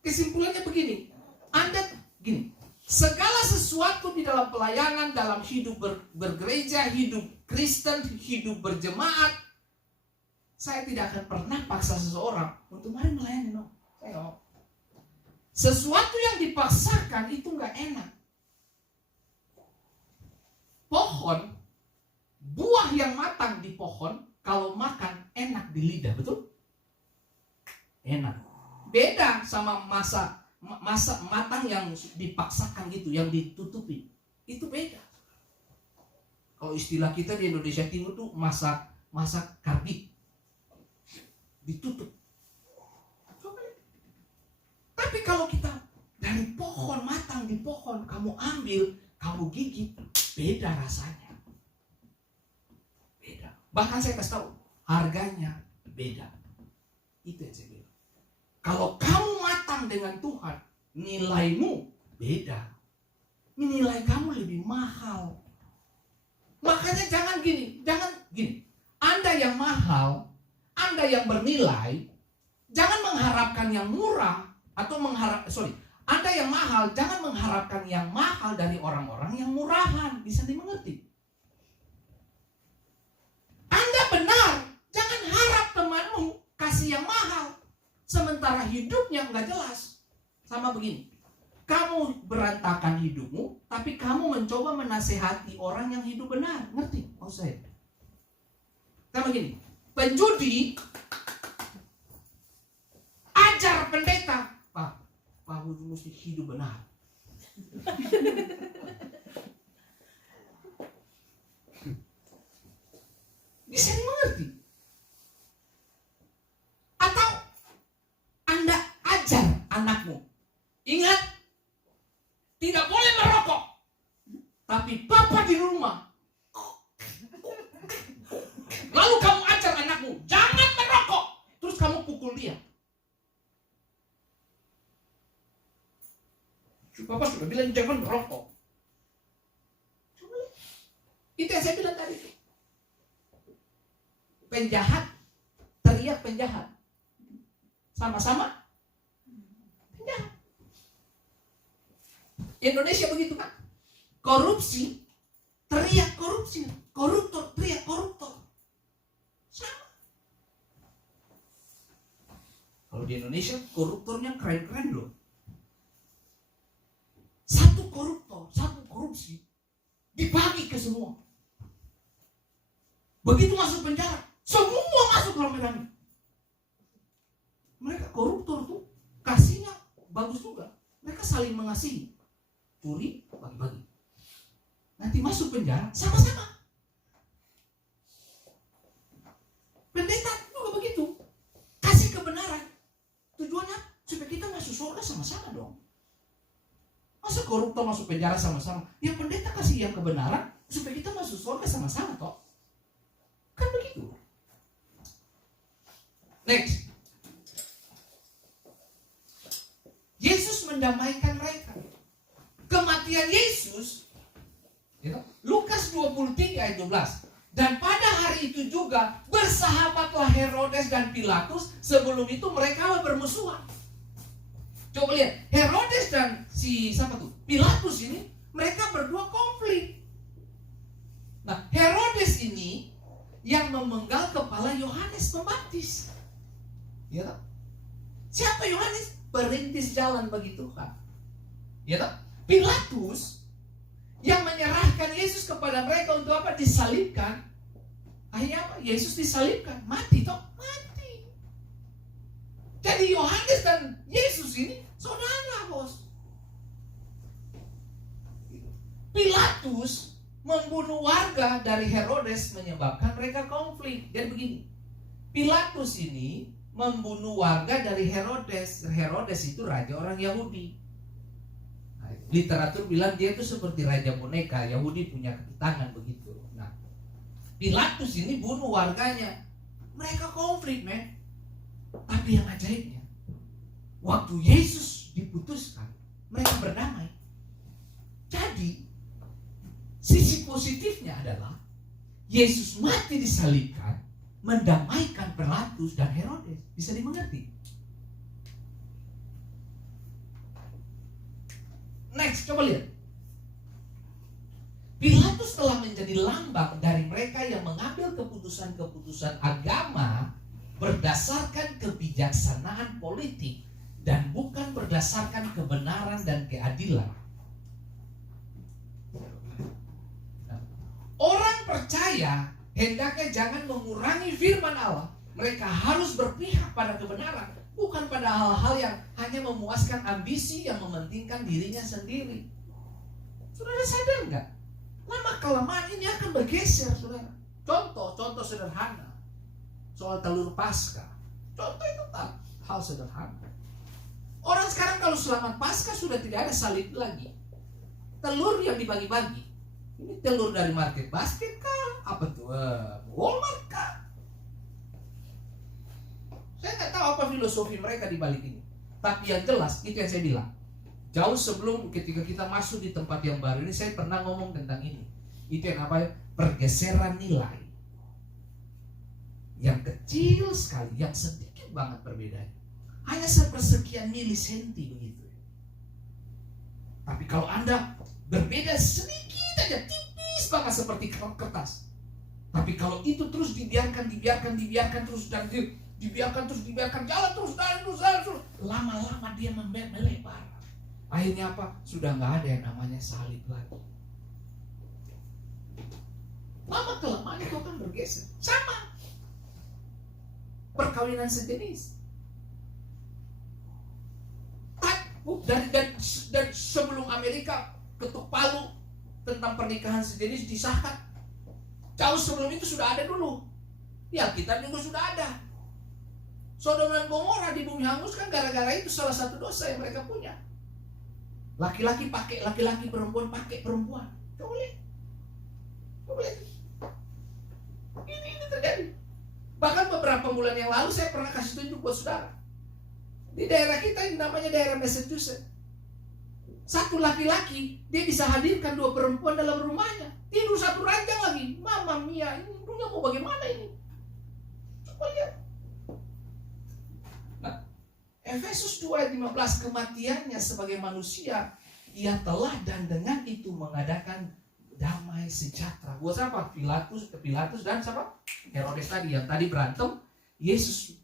Kesimpulannya begini. Anda gini. Segala sesuatu di dalam pelayanan, dalam hidup bergereja, hidup Kristen, hidup berjemaat, saya tidak akan pernah paksa seseorang untuk mari melayani. No. Saya nggak mau. Sesuatu yang dipaksakan itu nggak enak. Pohon, buah yang matang di pohon, kalau makan enak di lidah, betul? Enak. Beda sama masa matang yang dipaksakan gitu, yang ditutupi. Itu beda. Kalau istilah kita di Indonesia Timur tuh masak karbit. Ditutup. Tapi kalau kita dari pohon matang di pohon, kamu ambil, kamu gigit, beda rasanya. Beda. Bahkan saya kasih tahu, harganya beda. Itu yang saya bilang. Kalau kamu matang dengan Tuhan, nilaimu beda. Nilai kamu lebih mahal. Makanya jangan gini. Anda yang mahal, Anda yang bernilai, jangan mengharapkan yang murah atau Anda yang mahal, jangan mengharapkan yang mahal dari orang-orang yang murahan. Bisa dimengerti? Anda benar, jangan harap temanmu kasih yang mahal, sementara hidupnya nggak jelas. Sama begini, kamu berantakan hidupmu, tapi kamu mencoba menasehati orang yang hidup benar. Ngerti maksud saya? Sama begini, penjudi ajar pendeta, Pak Wudi mesti hidup benar. Bisa dimengerti? Atau Anda ajar anakmu, ingat, tidak boleh merokok. Tapi papa di rumah, lalu kamu ajar anakmu, jangan merokok. Terus kamu pukul dia. Papa sudah bilang jangan merokok. Itu yang saya bilang tadi. Penjahat teriak penjahat, sama-sama penjahat. Indonesia begitu kan? Korupsi teriak korupsi, koruptor teriak koruptor. Sama. Kalau di Indonesia koruptornya keren-keren loh. Satu koruptor, satu korupsi dibagi ke semua. Begitu masuk penjara, semua masuk rame-rame. Mereka koruptor tuh kasihnya bagus juga. Mereka saling mengasihi. Curi, bagi-bagi. Nanti masuk penjara, sama-sama. Pendeta juga begitu. Kasih kebenaran. Tujuannya supaya kita masuk surga sama-sama dong. Masa koruptor masuk penjara sama-sama? Yang pendeta kasih yang kebenaran supaya kita masuk surga sama-sama toh. Kan begitu. Next. Yesus mendamaikan mereka. Kematian Yesus, Lukas 23 ayat 12. Dan pada hari itu juga bersahabatlah Herodes dan Pilatus. Sebelum itu mereka bermusuhan. Coba lihat, Herodes dan Pilatus ini, mereka berdua konflik. Nah, Herodes ini yang memenggal kepala Yohanes Pembaptis. Ya toh? Siapa Yohanes? Perintis jalan bagi Tuhan. Ya toh? Pilatus yang menyerahkan Yesus kepada mereka untuk apa? Disalibkan. Akhirnya apa? Yesus disalibkan. Mati toh? Mati. Jadi Yohanes dan Yesus ini saudara, bos. Pilatus membunuh warga dari Herodes menyebabkan mereka konflik. Dan begini, Pilatus ini membunuh warga dari Herodes. Herodes itu raja orang Yahudi. Nah, literatur bilang dia itu seperti raja boneka. Yahudi punya tangan begitu. Nah, Pilatus ini bunuh warganya. Mereka konflik, men. Tapi yang ajaibnya, waktu Yesus diputuskan, mereka berdamai. Jadi sisi positifnya adalah Yesus mati disalibkan, mendamaikan Pilatus dan Herodes. Bisa dimengerti? Next, coba lihat. Pilatus telah menjadi lambang dari mereka yang mengambil keputusan-keputusan agama berdasarkan kebijaksanaan politik dan bukan berdasarkan kebenaran dan keadilan. Orang percaya hendaknya jangan mengurangi firman Allah. Mereka harus berpihak pada kebenaran, bukan pada hal-hal yang hanya memuaskan ambisi yang mementingkan dirinya sendiri. Saudara sadar nggak? Lama-kelamaan ini akan bergeser, saudara. Contoh sederhana soal telur Paskah. Contoh itu hal sederhana. Orang sekarang kalau selamat Paskah sudah tidak ada salib lagi. Telur yang dibagi-bagi. Ini telur dari market basket kah? Apa tuh? Walmart kah? Saya nggak tahu apa filosofi mereka di balik ini. Tapi yang jelas, itu yang saya bilang. Jauh sebelum ketika kita masuk di tempat yang baru ini, saya pernah ngomong tentang ini. Itu yang apa? Pergeseran nilai. Yang kecil sekali, yang sedikit banget perbedaannya. Hanya sepersekian milisenti begitu. Tapi kalau Anda berbeda sedikit aja, tipis banget seperti kertas. Tapi kalau itu terus dibiarkan terus dan dibiarkan jalan terus, lama-lama dia melebar. Akhirnya apa? Sudah nggak ada yang namanya salib lagi. Lama-kelamaan itu akan bergeser. Sama. Perkawinan sejenis. Dan sebelum Amerika ketuk palu tentang pernikahan sejenis disahkan, jauh sebelum itu sudah ada dulu. Ya, kita juga sudah ada. Sodom dan Gomora di bumi hangus kan gara-gara itu salah satu dosa yang mereka punya. Laki-laki pakai laki-laki, perempuan pakai perempuan. Coba lihat. Ini terjadi. Bahkan beberapa bulan yang lalu saya pernah kasih tunjuk buat saudara. Di daerah kita yang namanya daerah Massachusetts. Satu laki-laki, dia bisa hadirkan 2 perempuan dalam rumahnya. Tidur satu ranjang lagi. Mama mia, ini dunia mau bagaimana ini? Coba lihat. Nah, Efesus 2 ayat 15, kematiannya sebagai manusia, ia telah dan dengan itu mengadakan damai sejahtera. Buat siapa? Pilatus dan siapa? Herodes tadi, yang tadi berantem. Yesus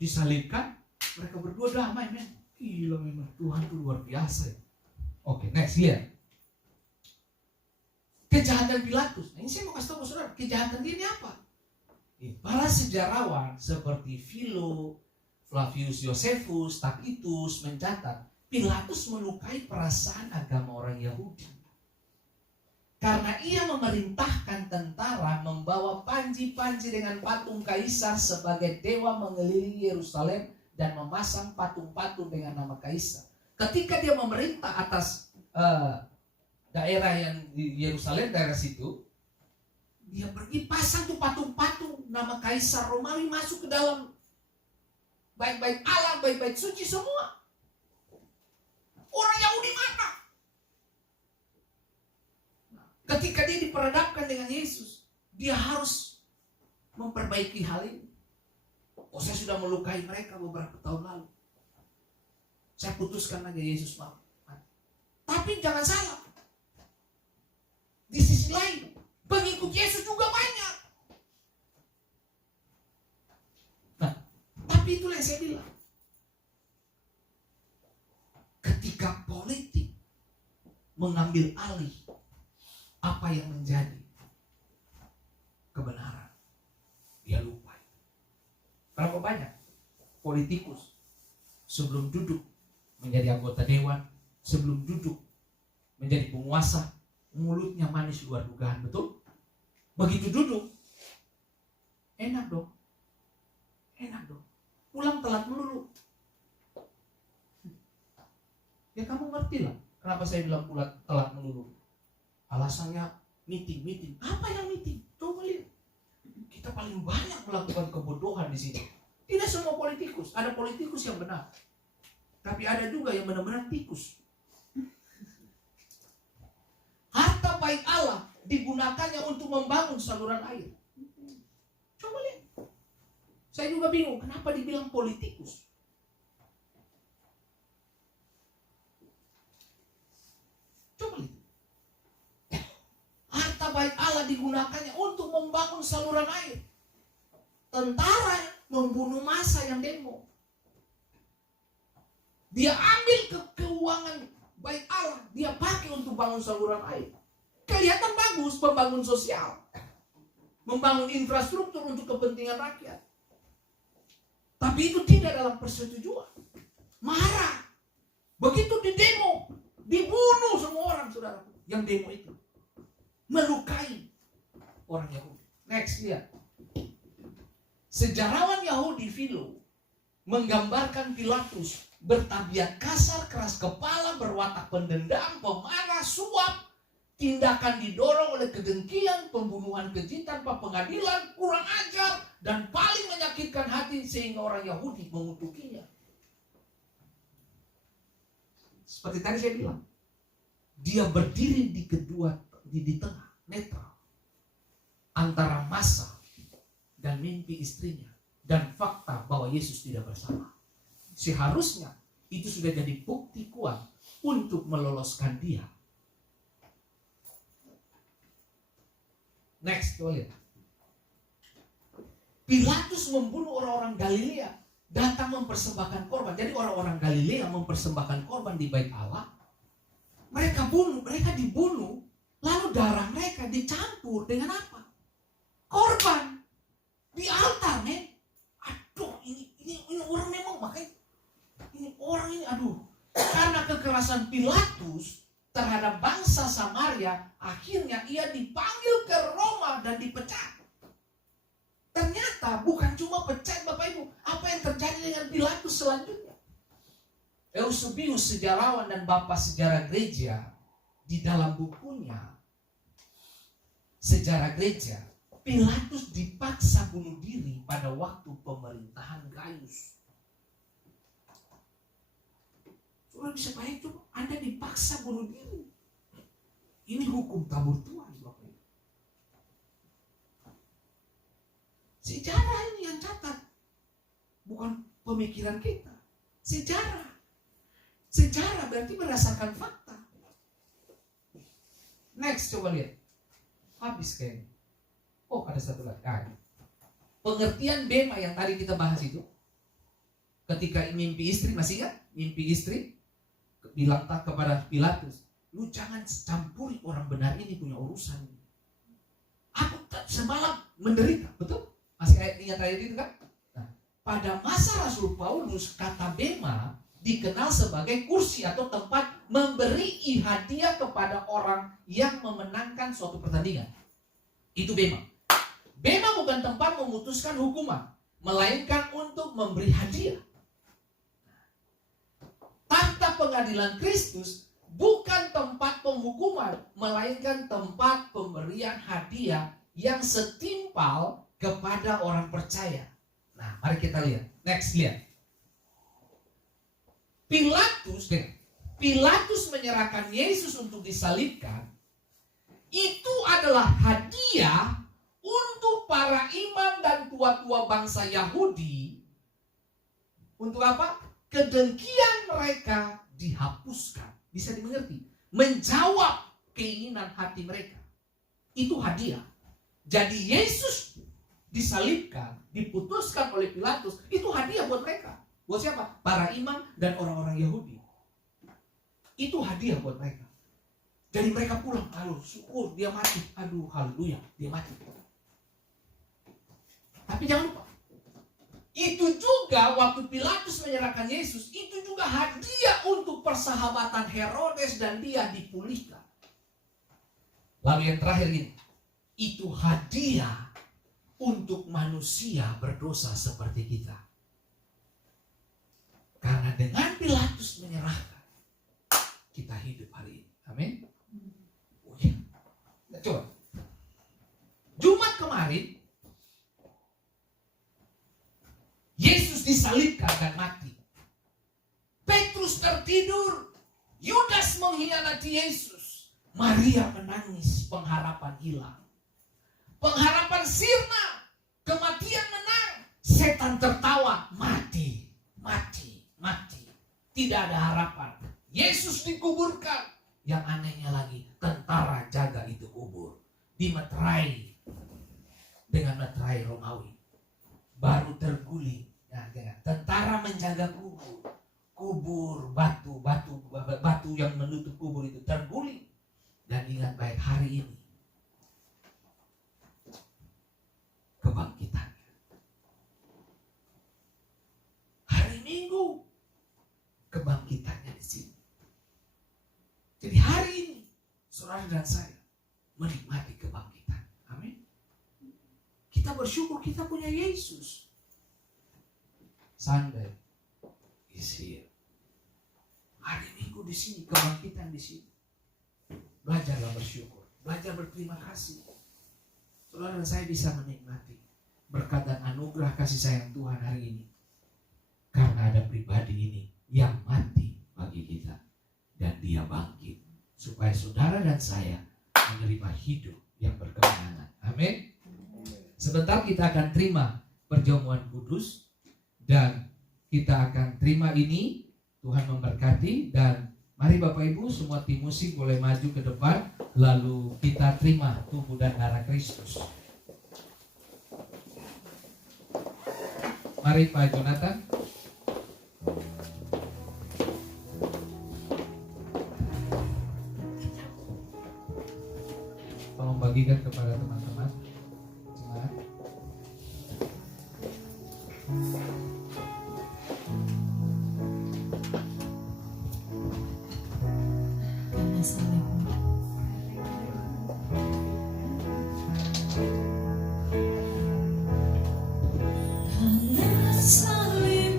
disalibkan, mereka berdua damai, men. Gila memang, Tuhan itu luar biasa ya. Oke, next, lihat. Kejahatan Pilatus. Nah, ini saya mau kasih tahu saudara, kejahatan dia ini apa? Para sejarawan seperti Philo, Flavius Josephus, Tacitus mencatat, Pilatus melukai perasaan agama orang Yahudi. Karena ia memerintahkan tentara membawa panji-panji dengan patung kaisar sebagai dewa mengelilingi Yerusalem dan memasang patung-patung dengan nama kaisar. Ketika dia memerintah atas daerah yang di Yerusalem, daerah situ, dia pergi pasang tuh patung-patung nama kaisar Romawi masuk ke dalam baik-baik alam, baik-baik suci semua. Orang Yahudi mana? Ketika dia diperhadapkan dengan Yesus, dia harus memperbaiki hal ini. Oh, saya sudah melukai mereka beberapa tahun lalu. Saya putuskan aja Yesus mau. Tapi jangan salah. Di sisi lain, pengikut Yesus juga banyak. Tapi itulah yang saya bilang. Ketika politik mengambil alih apa yang menjadi kebenaran, dia lupa. Berapa banyak politikus sebelum duduk menjadi anggota dewan, sebelum duduk menjadi penguasa, mulutnya manis luar dugaan, betul? Begitu duduk, enak dong, pulang telat melulu. Ya kamu ngerti lah kenapa saya bilang pulang telat melulu. Alasannya meeting. Apa yang meeting? Coba lihat. Kita paling banyak melakukan kebodohan di sini. Tidak semua politikus. Ada politikus yang benar, tapi ada juga yang benar-benar tikus. Harta baik Allah digunakannya untuk membangun saluran air. Coba lihat. Saya juga bingung kenapa dibilang politikus. Coba lihat. Harta baik Allah digunakannya untuk membangun saluran air. Tentara membunuh massa yang demo. Dia ambil keuangan baik Allah, dia pakai untuk bangun saluran air. Kelihatan bagus, membangun sosial, membangun infrastruktur untuk kepentingan rakyat. Tapi itu tidak dalam persetujuan. Marah. Begitu di demo, dibunuh semua orang, saudara. Yang demo itu melukai orang Yahudi. Next, lihat. Sejarawan Yahudi Philo menggambarkan Pilatus bertabiat kasar, keras kepala, berwatak pendendam, pemarah, suap, tindakan didorong oleh kedengkian, pembunuhan keji tanpa pengadilan, kurang ajar, dan paling menyakitkan hati sehingga orang Yahudi mengutukinya. Seperti tadi saya bilang, dia berdiri di tengah, netral, antara massa dan mimpi istrinya, dan fakta bahwa Yesus tidak bersama. Seharusnya itu sudah jadi bukti kuat untuk meloloskan dia. Next, coba lihat. Pilatus membunuh orang-orang Galilea, datang mempersembahkan korban. Jadi orang-orang Galilea mempersembahkan korban di bait Allah. Mereka dibunuh, lalu darah mereka dicampur dengan apa? Korban di altar, men. Aduh, ini orang memang makanya karena kekerasan Pilatus terhadap bangsa Samaria, akhirnya ia dipanggil ke Roma dan dipecat. Ternyata bukan cuma pecat, Bapak Ibu. Apa yang terjadi dengan Pilatus selanjutnya? Eusebius, sejarawan dan bapak sejarah gereja, di dalam bukunya Sejarah Gereja, Pilatus dipaksa bunuh diri pada waktu pemerintahan Gaius. Saudara bisa bayangkan, coba Anda dipaksa bunuh diri. Ini hukum tabur tuan, Bapak Ibu. Sejarah ini yang catat, bukan pemikiran kita. Sejarah berarti berdasarkan fakta. Next, coba lihat. Habis kayaknya. Oh, ada satu lagi. Pengertian bema yang tadi kita bahas itu, ketika mimpi istri, masih ingat? Mimpi istri bilang tak kepada Pilatus, lu jangan campuri orang benar ini punya urusan. Aku semalam menderita, betul? Masih ingat ayat itu kan? Nah, pada masa Rasul Paulus, kata bema dikenal sebagai kursi atau tempat memberi hadiah kepada orang yang memenangkan suatu pertandingan. Itu bema. Bema bukan tempat memutuskan hukuman, melainkan untuk memberi hadiah. Tahta pengadilan Kristus bukan tempat penghukuman, melainkan tempat pemberian hadiah yang setimpal kepada orang percaya. Nah, mari kita lihat. Next, lihat. Pilatus menyerahkan Yesus untuk disalibkan. Itu adalah hadiah untuk para imam dan tua-tua bangsa Yahudi. Untuk apa? Kedengkian mereka dihapuskan. Bisa dimengerti? Menjawab keinginan hati mereka. Itu hadiah. Jadi Yesus disalibkan, diputuskan oleh Pilatus, itu hadiah buat mereka. Buat siapa? Para imam dan orang-orang Yahudi. Itu hadiah buat mereka. Jadi mereka pulang, aduh syukur dia mati. Aduh haleluya, dia mati. Tapi jangan lupa, itu juga waktu Pilatus menyerahkan Yesus, itu juga hadiah untuk persahabatan Herodes dan dia dipulihkan. Lalu yang terakhir ini, itu hadiah untuk manusia berdosa seperti kita. Karena dengan Pilatus menyerahkan, kita hidup hari ini. Amin. Oh ya. Nah, coba. Jumat kemarin, Yesus disalibkan dan mati. Petrus tertidur. Yudas mengkhianati Yesus. Maria menangis, pengharapan hilang. Pengharapan sirna, kematian menang. Setan tertawa, mati, mati, mati. Tidak ada harapan. Yesus dikuburkan. Yang anehnya lagi, tentara jaga itu kubur. Dimeterai dengan meterai Romawi. Baru terguling. Nah, tentara menjaga kubur. Kubur, batu yang menutup kubur itu terguling. Dan ingat baik hari ini, kebangkitannya. Hari Minggu, kebangkitannya di sini. Jadi hari ini, saudara dan saya menikmati kebangkitan. Amin. Kita bersyukur kita punya Yesus. Sunday is here. Hari Minggu di sini, kebangkitan di sini. Belajarlah bersyukur, belajar berterima kasih. Saudara dan saya bisa menikmati berkat dan anugerah kasih sayang Tuhan hari ini. Karena ada pribadi ini yang mati bagi kita. Dan dia bangkit. Supaya saudara dan saya menerima hidup yang berkemenangan. Amin. Sebentar kita akan terima perjamuan kudus. Dan kita akan terima ini. Tuhan memberkati. Dan mari Bapak Ibu semua tim musik boleh maju ke depan. Lalu kita terima tubuh dan darah Kristus. Mari Pak Jonathan. Tolong bagikan kepada teman-teman. Jemaat. Karena salibmu. Karena salibmu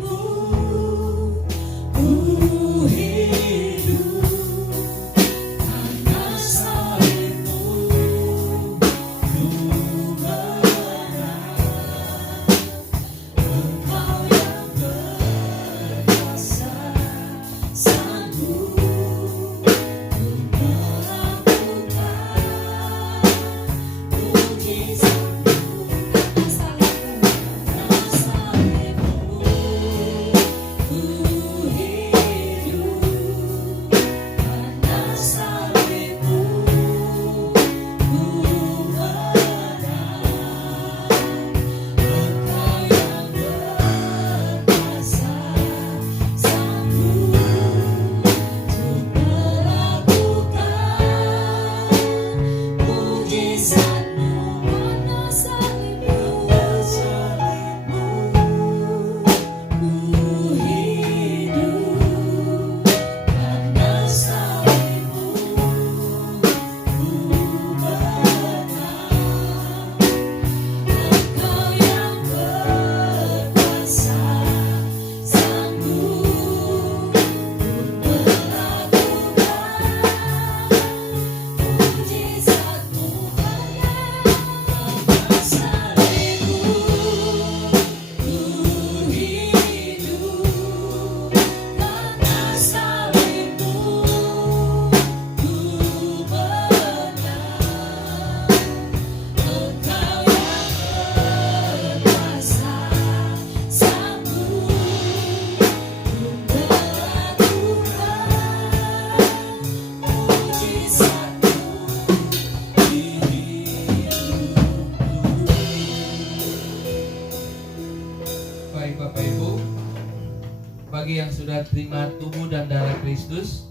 Bagi yang sudah terima tubuh dan darah Kristus,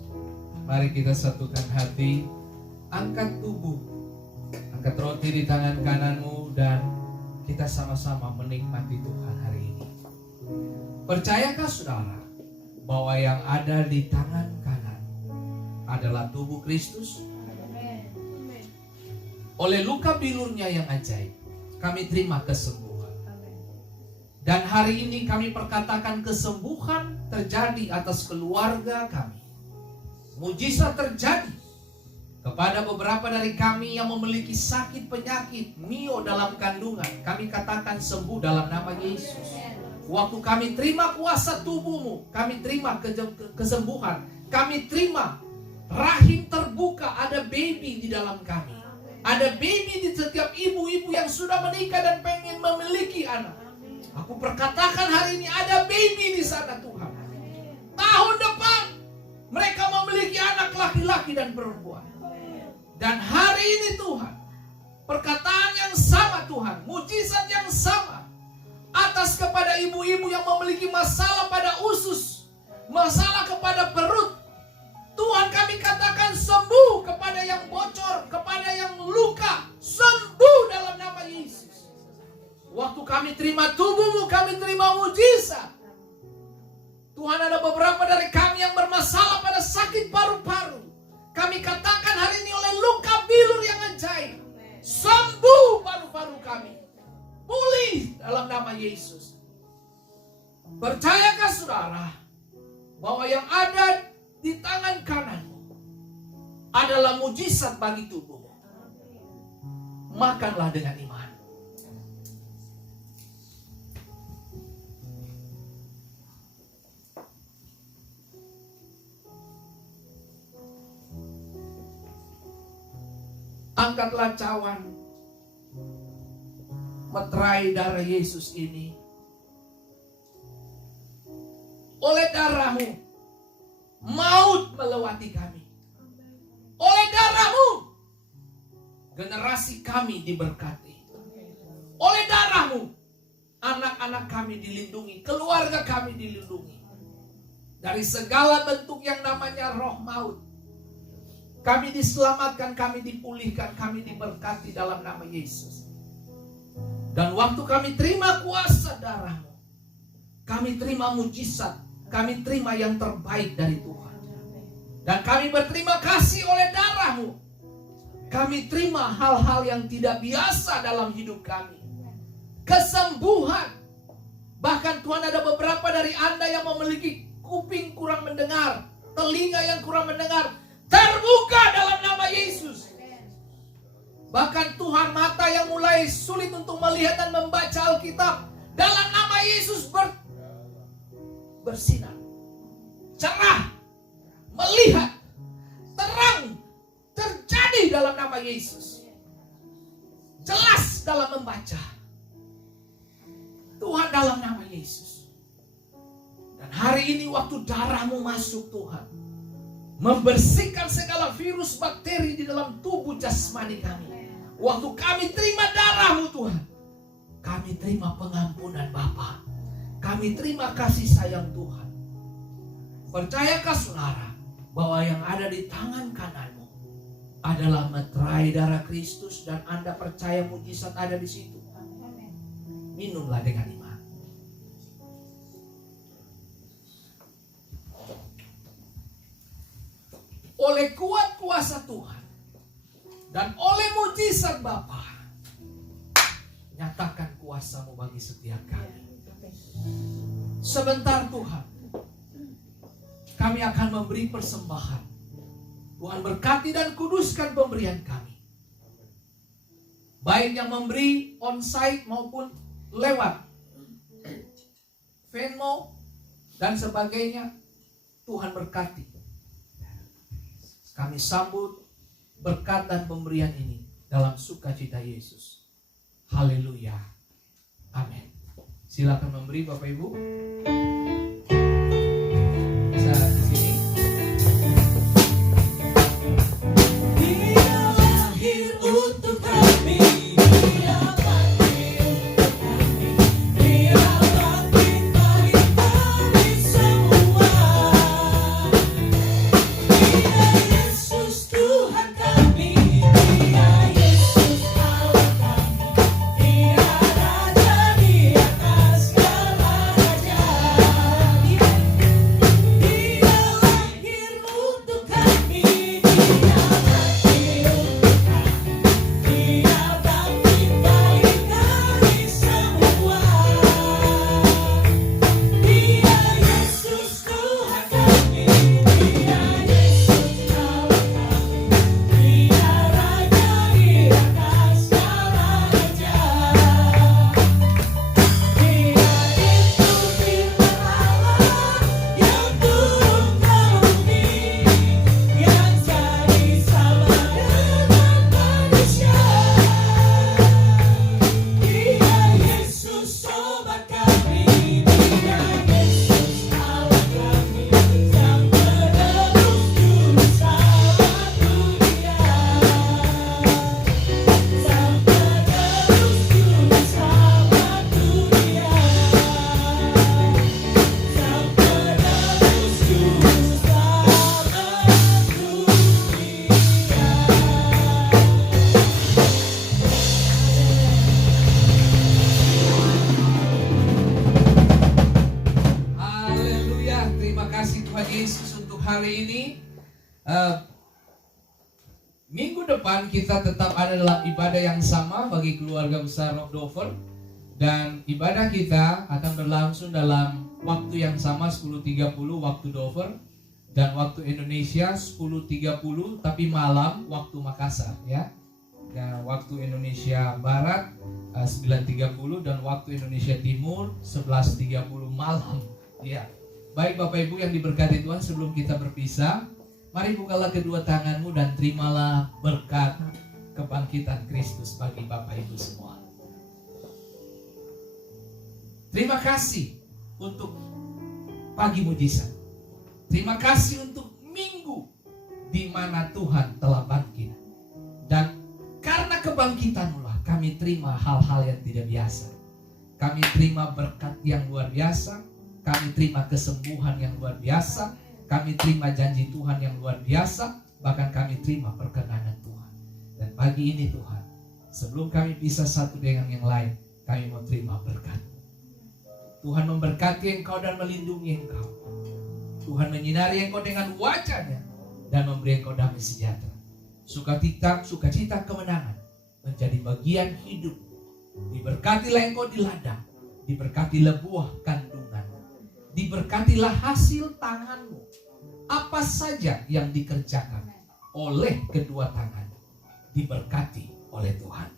mari kita satukan hati, angkat tubuh, angkat roti di tangan kananmu, dan kita sama-sama menikmati Tuhan hari ini. Percayakah saudara bahwa yang ada di tangan kanan adalah tubuh Kristus? Oleh luka bilurnya yang ajaib, kami terima kesembuhan. Dan hari ini kami perkatakan kesembuhan terjadi atas keluarga kami. Mujizat terjadi kepada beberapa dari kami yang memiliki sakit penyakit mio dalam kandungan. Kami katakan sembuh dalam nama Yesus. Waktu kami terima kuasa tubuhmu, kami terima kesembuhan. Kami terima rahim terbuka, ada baby di dalam kami. Ada baby di setiap ibu-ibu yang sudah menikah dan pengen memiliki anak. Aku perkatakan hari ini ada baby di sana Tuhan. Tahun depan mereka memiliki anak laki-laki dan perempuan. Dan hari ini Tuhan, perkataan yang sama Tuhan, mujizat yang sama atas kepada ibu-ibu yang memiliki masalah pada usus, masalah kepada perut. Tuhan, kami katakan sembuh kepada yang bocor, kepada yang luka, sembuh dalam nama Yesus. Waktu kami terima tubuhmu, kami terima mujizat. Tuhan, ada beberapa dari kami yang bermasalah pada sakit paru-paru. Kami katakan hari ini oleh luka bilur yang ajaib, sembuh paru-paru kami, pulih dalam nama Yesus. Percayakah saudara bahwa yang ada di tangan kananmu adalah mujizat bagi tubuhmu? Makanlah dengan iman. Angkatlah cawan, meterai darah Yesus ini. Oleh darahmu, maut melewati kami. Oleh darahmu, generasi kami diberkati. Oleh darahmu, anak-anak kami dilindungi, keluarga kami dilindungi dari segala bentuk yang namanya roh maut. Kami diselamatkan, kami dipulihkan, kami diberkati dalam nama Yesus. Dan waktu kami terima kuasa darahmu, kami terima mujizat, kami terima yang terbaik dari Tuhan. Dan kami berterima kasih oleh darahmu. Kami terima hal-hal yang tidak biasa dalam hidup kami. Kesembuhan. Bahkan Tuhan, ada beberapa dari Anda yang memiliki kuping kurang mendengar, telinga yang kurang mendengar, terbuka dalam nama Yesus. Bahkan Tuhan, mata yang mulai sulit untuk melihat dan membaca Alkitab, dalam nama Yesus bersinar, cerah, melihat, terang, terjadi dalam nama Yesus. Jelas dalam membaca. Tuhan, dalam nama Yesus. Dan hari ini waktu darahmu masuk Tuhan, membersihkan segala virus bakteri di dalam tubuh jasmani kami. Waktu kami terima darahmu Tuhan, kami terima pengampunan Bapa. Kami terima kasih sayang Tuhan. Percayakah saudara bahwa yang ada di tangan kananmu adalah meterai darah Kristus, dan Anda percaya mujizat ada di situ? Minumlah dengan iman. Oleh kuat kuasa Tuhan dan oleh mujizat Bapa, nyatakan kuasa-Mu bagi setiap kami. Sebentar Tuhan, kami akan memberi persembahan. Tuhan berkati dan kuduskan pemberian kami, baik yang memberi on-site maupun lewat Venmo dan sebagainya. Tuhan berkati. Kami sambut berkat dan pemberian ini dalam sukacita Yesus. Haleluya. Amin. Silakan memberi Bapak Ibu. Bisa di sini. Dia lahir untuk kami, Dia mati untuk kami, Dia bangkit bagi kami semua. hari ini. Minggu depan kita tetap ada dalam ibadah yang sama bagi keluarga besar Rock Dover. Dan ibadah kita akan berlangsung dalam waktu yang sama 10.30 waktu Dover. Dan waktu Indonesia 10.30 tapi malam waktu Makassar ya. Dan waktu Indonesia Barat 9.30 dan waktu Indonesia Timur 11.30 malam ya. Baik Bapak Ibu yang diberkati Tuhan, sebelum kita berpisah, mari bukalah kedua tanganmu dan terimalah berkat kebangkitan Kristus bagi Bapak Ibu semua. Terima kasih untuk pagi mujizat. Terima kasih untuk minggu di mana Tuhan telah bangkit. Dan karena kebangkitan-Mu lah kami terima hal-hal yang tidak biasa. Kami terima berkat yang luar biasa. Kami terima kesembuhan yang luar biasa. Kami terima janji Tuhan yang luar biasa. Bahkan kami terima perkenanan Tuhan. Dan pagi ini Tuhan, sebelum kami pisah satu dengan yang lain, kami mau terima berkat. Tuhan memberkati engkau dan melindungi engkau. Tuhan menyinari engkau dengan wajah-Nya dan memberi engkau damai sejahtera. Sukacita kemenangan menjadi bagian hidup. Diberkatilah engkau di ladang. Diberkatilah buah kandungan. Diberkatilah hasil tanganmu. Apa saja yang dikerjakan oleh kedua tangan diberkati oleh Tuhan.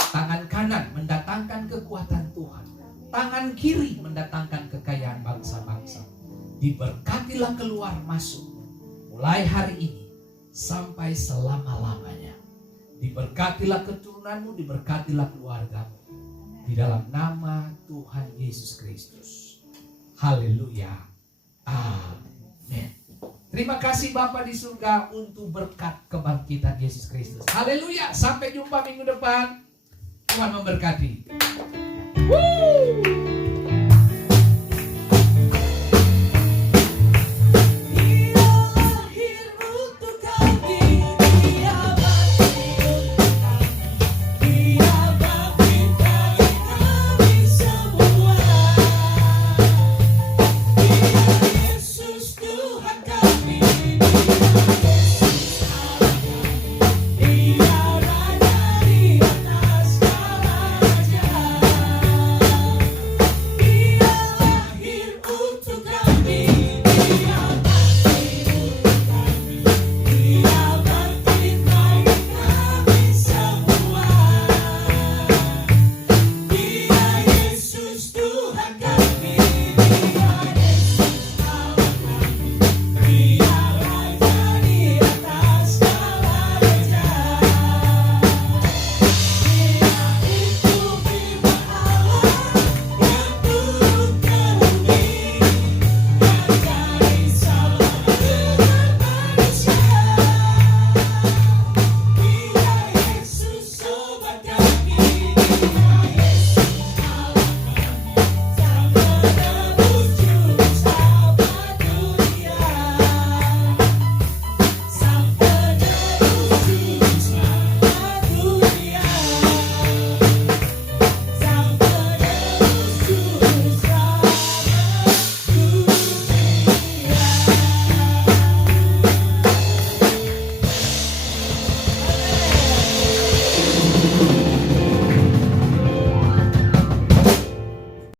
Tangan kanan mendatangkan kekuatan Tuhan. Tangan kiri mendatangkan kekayaan bangsa-bangsa. Diberkatilah keluar masuk mulai hari ini sampai selama-lamanya. Diberkatilah keturunanmu, diberkatilah keluargamu. Di dalam nama Tuhan Yesus Kristus. Haleluya. Amin. Terima kasih Bapa di surga untuk berkat kebangkitan Yesus Kristus. Haleluya. Sampai jumpa minggu depan. Tuhan memberkati.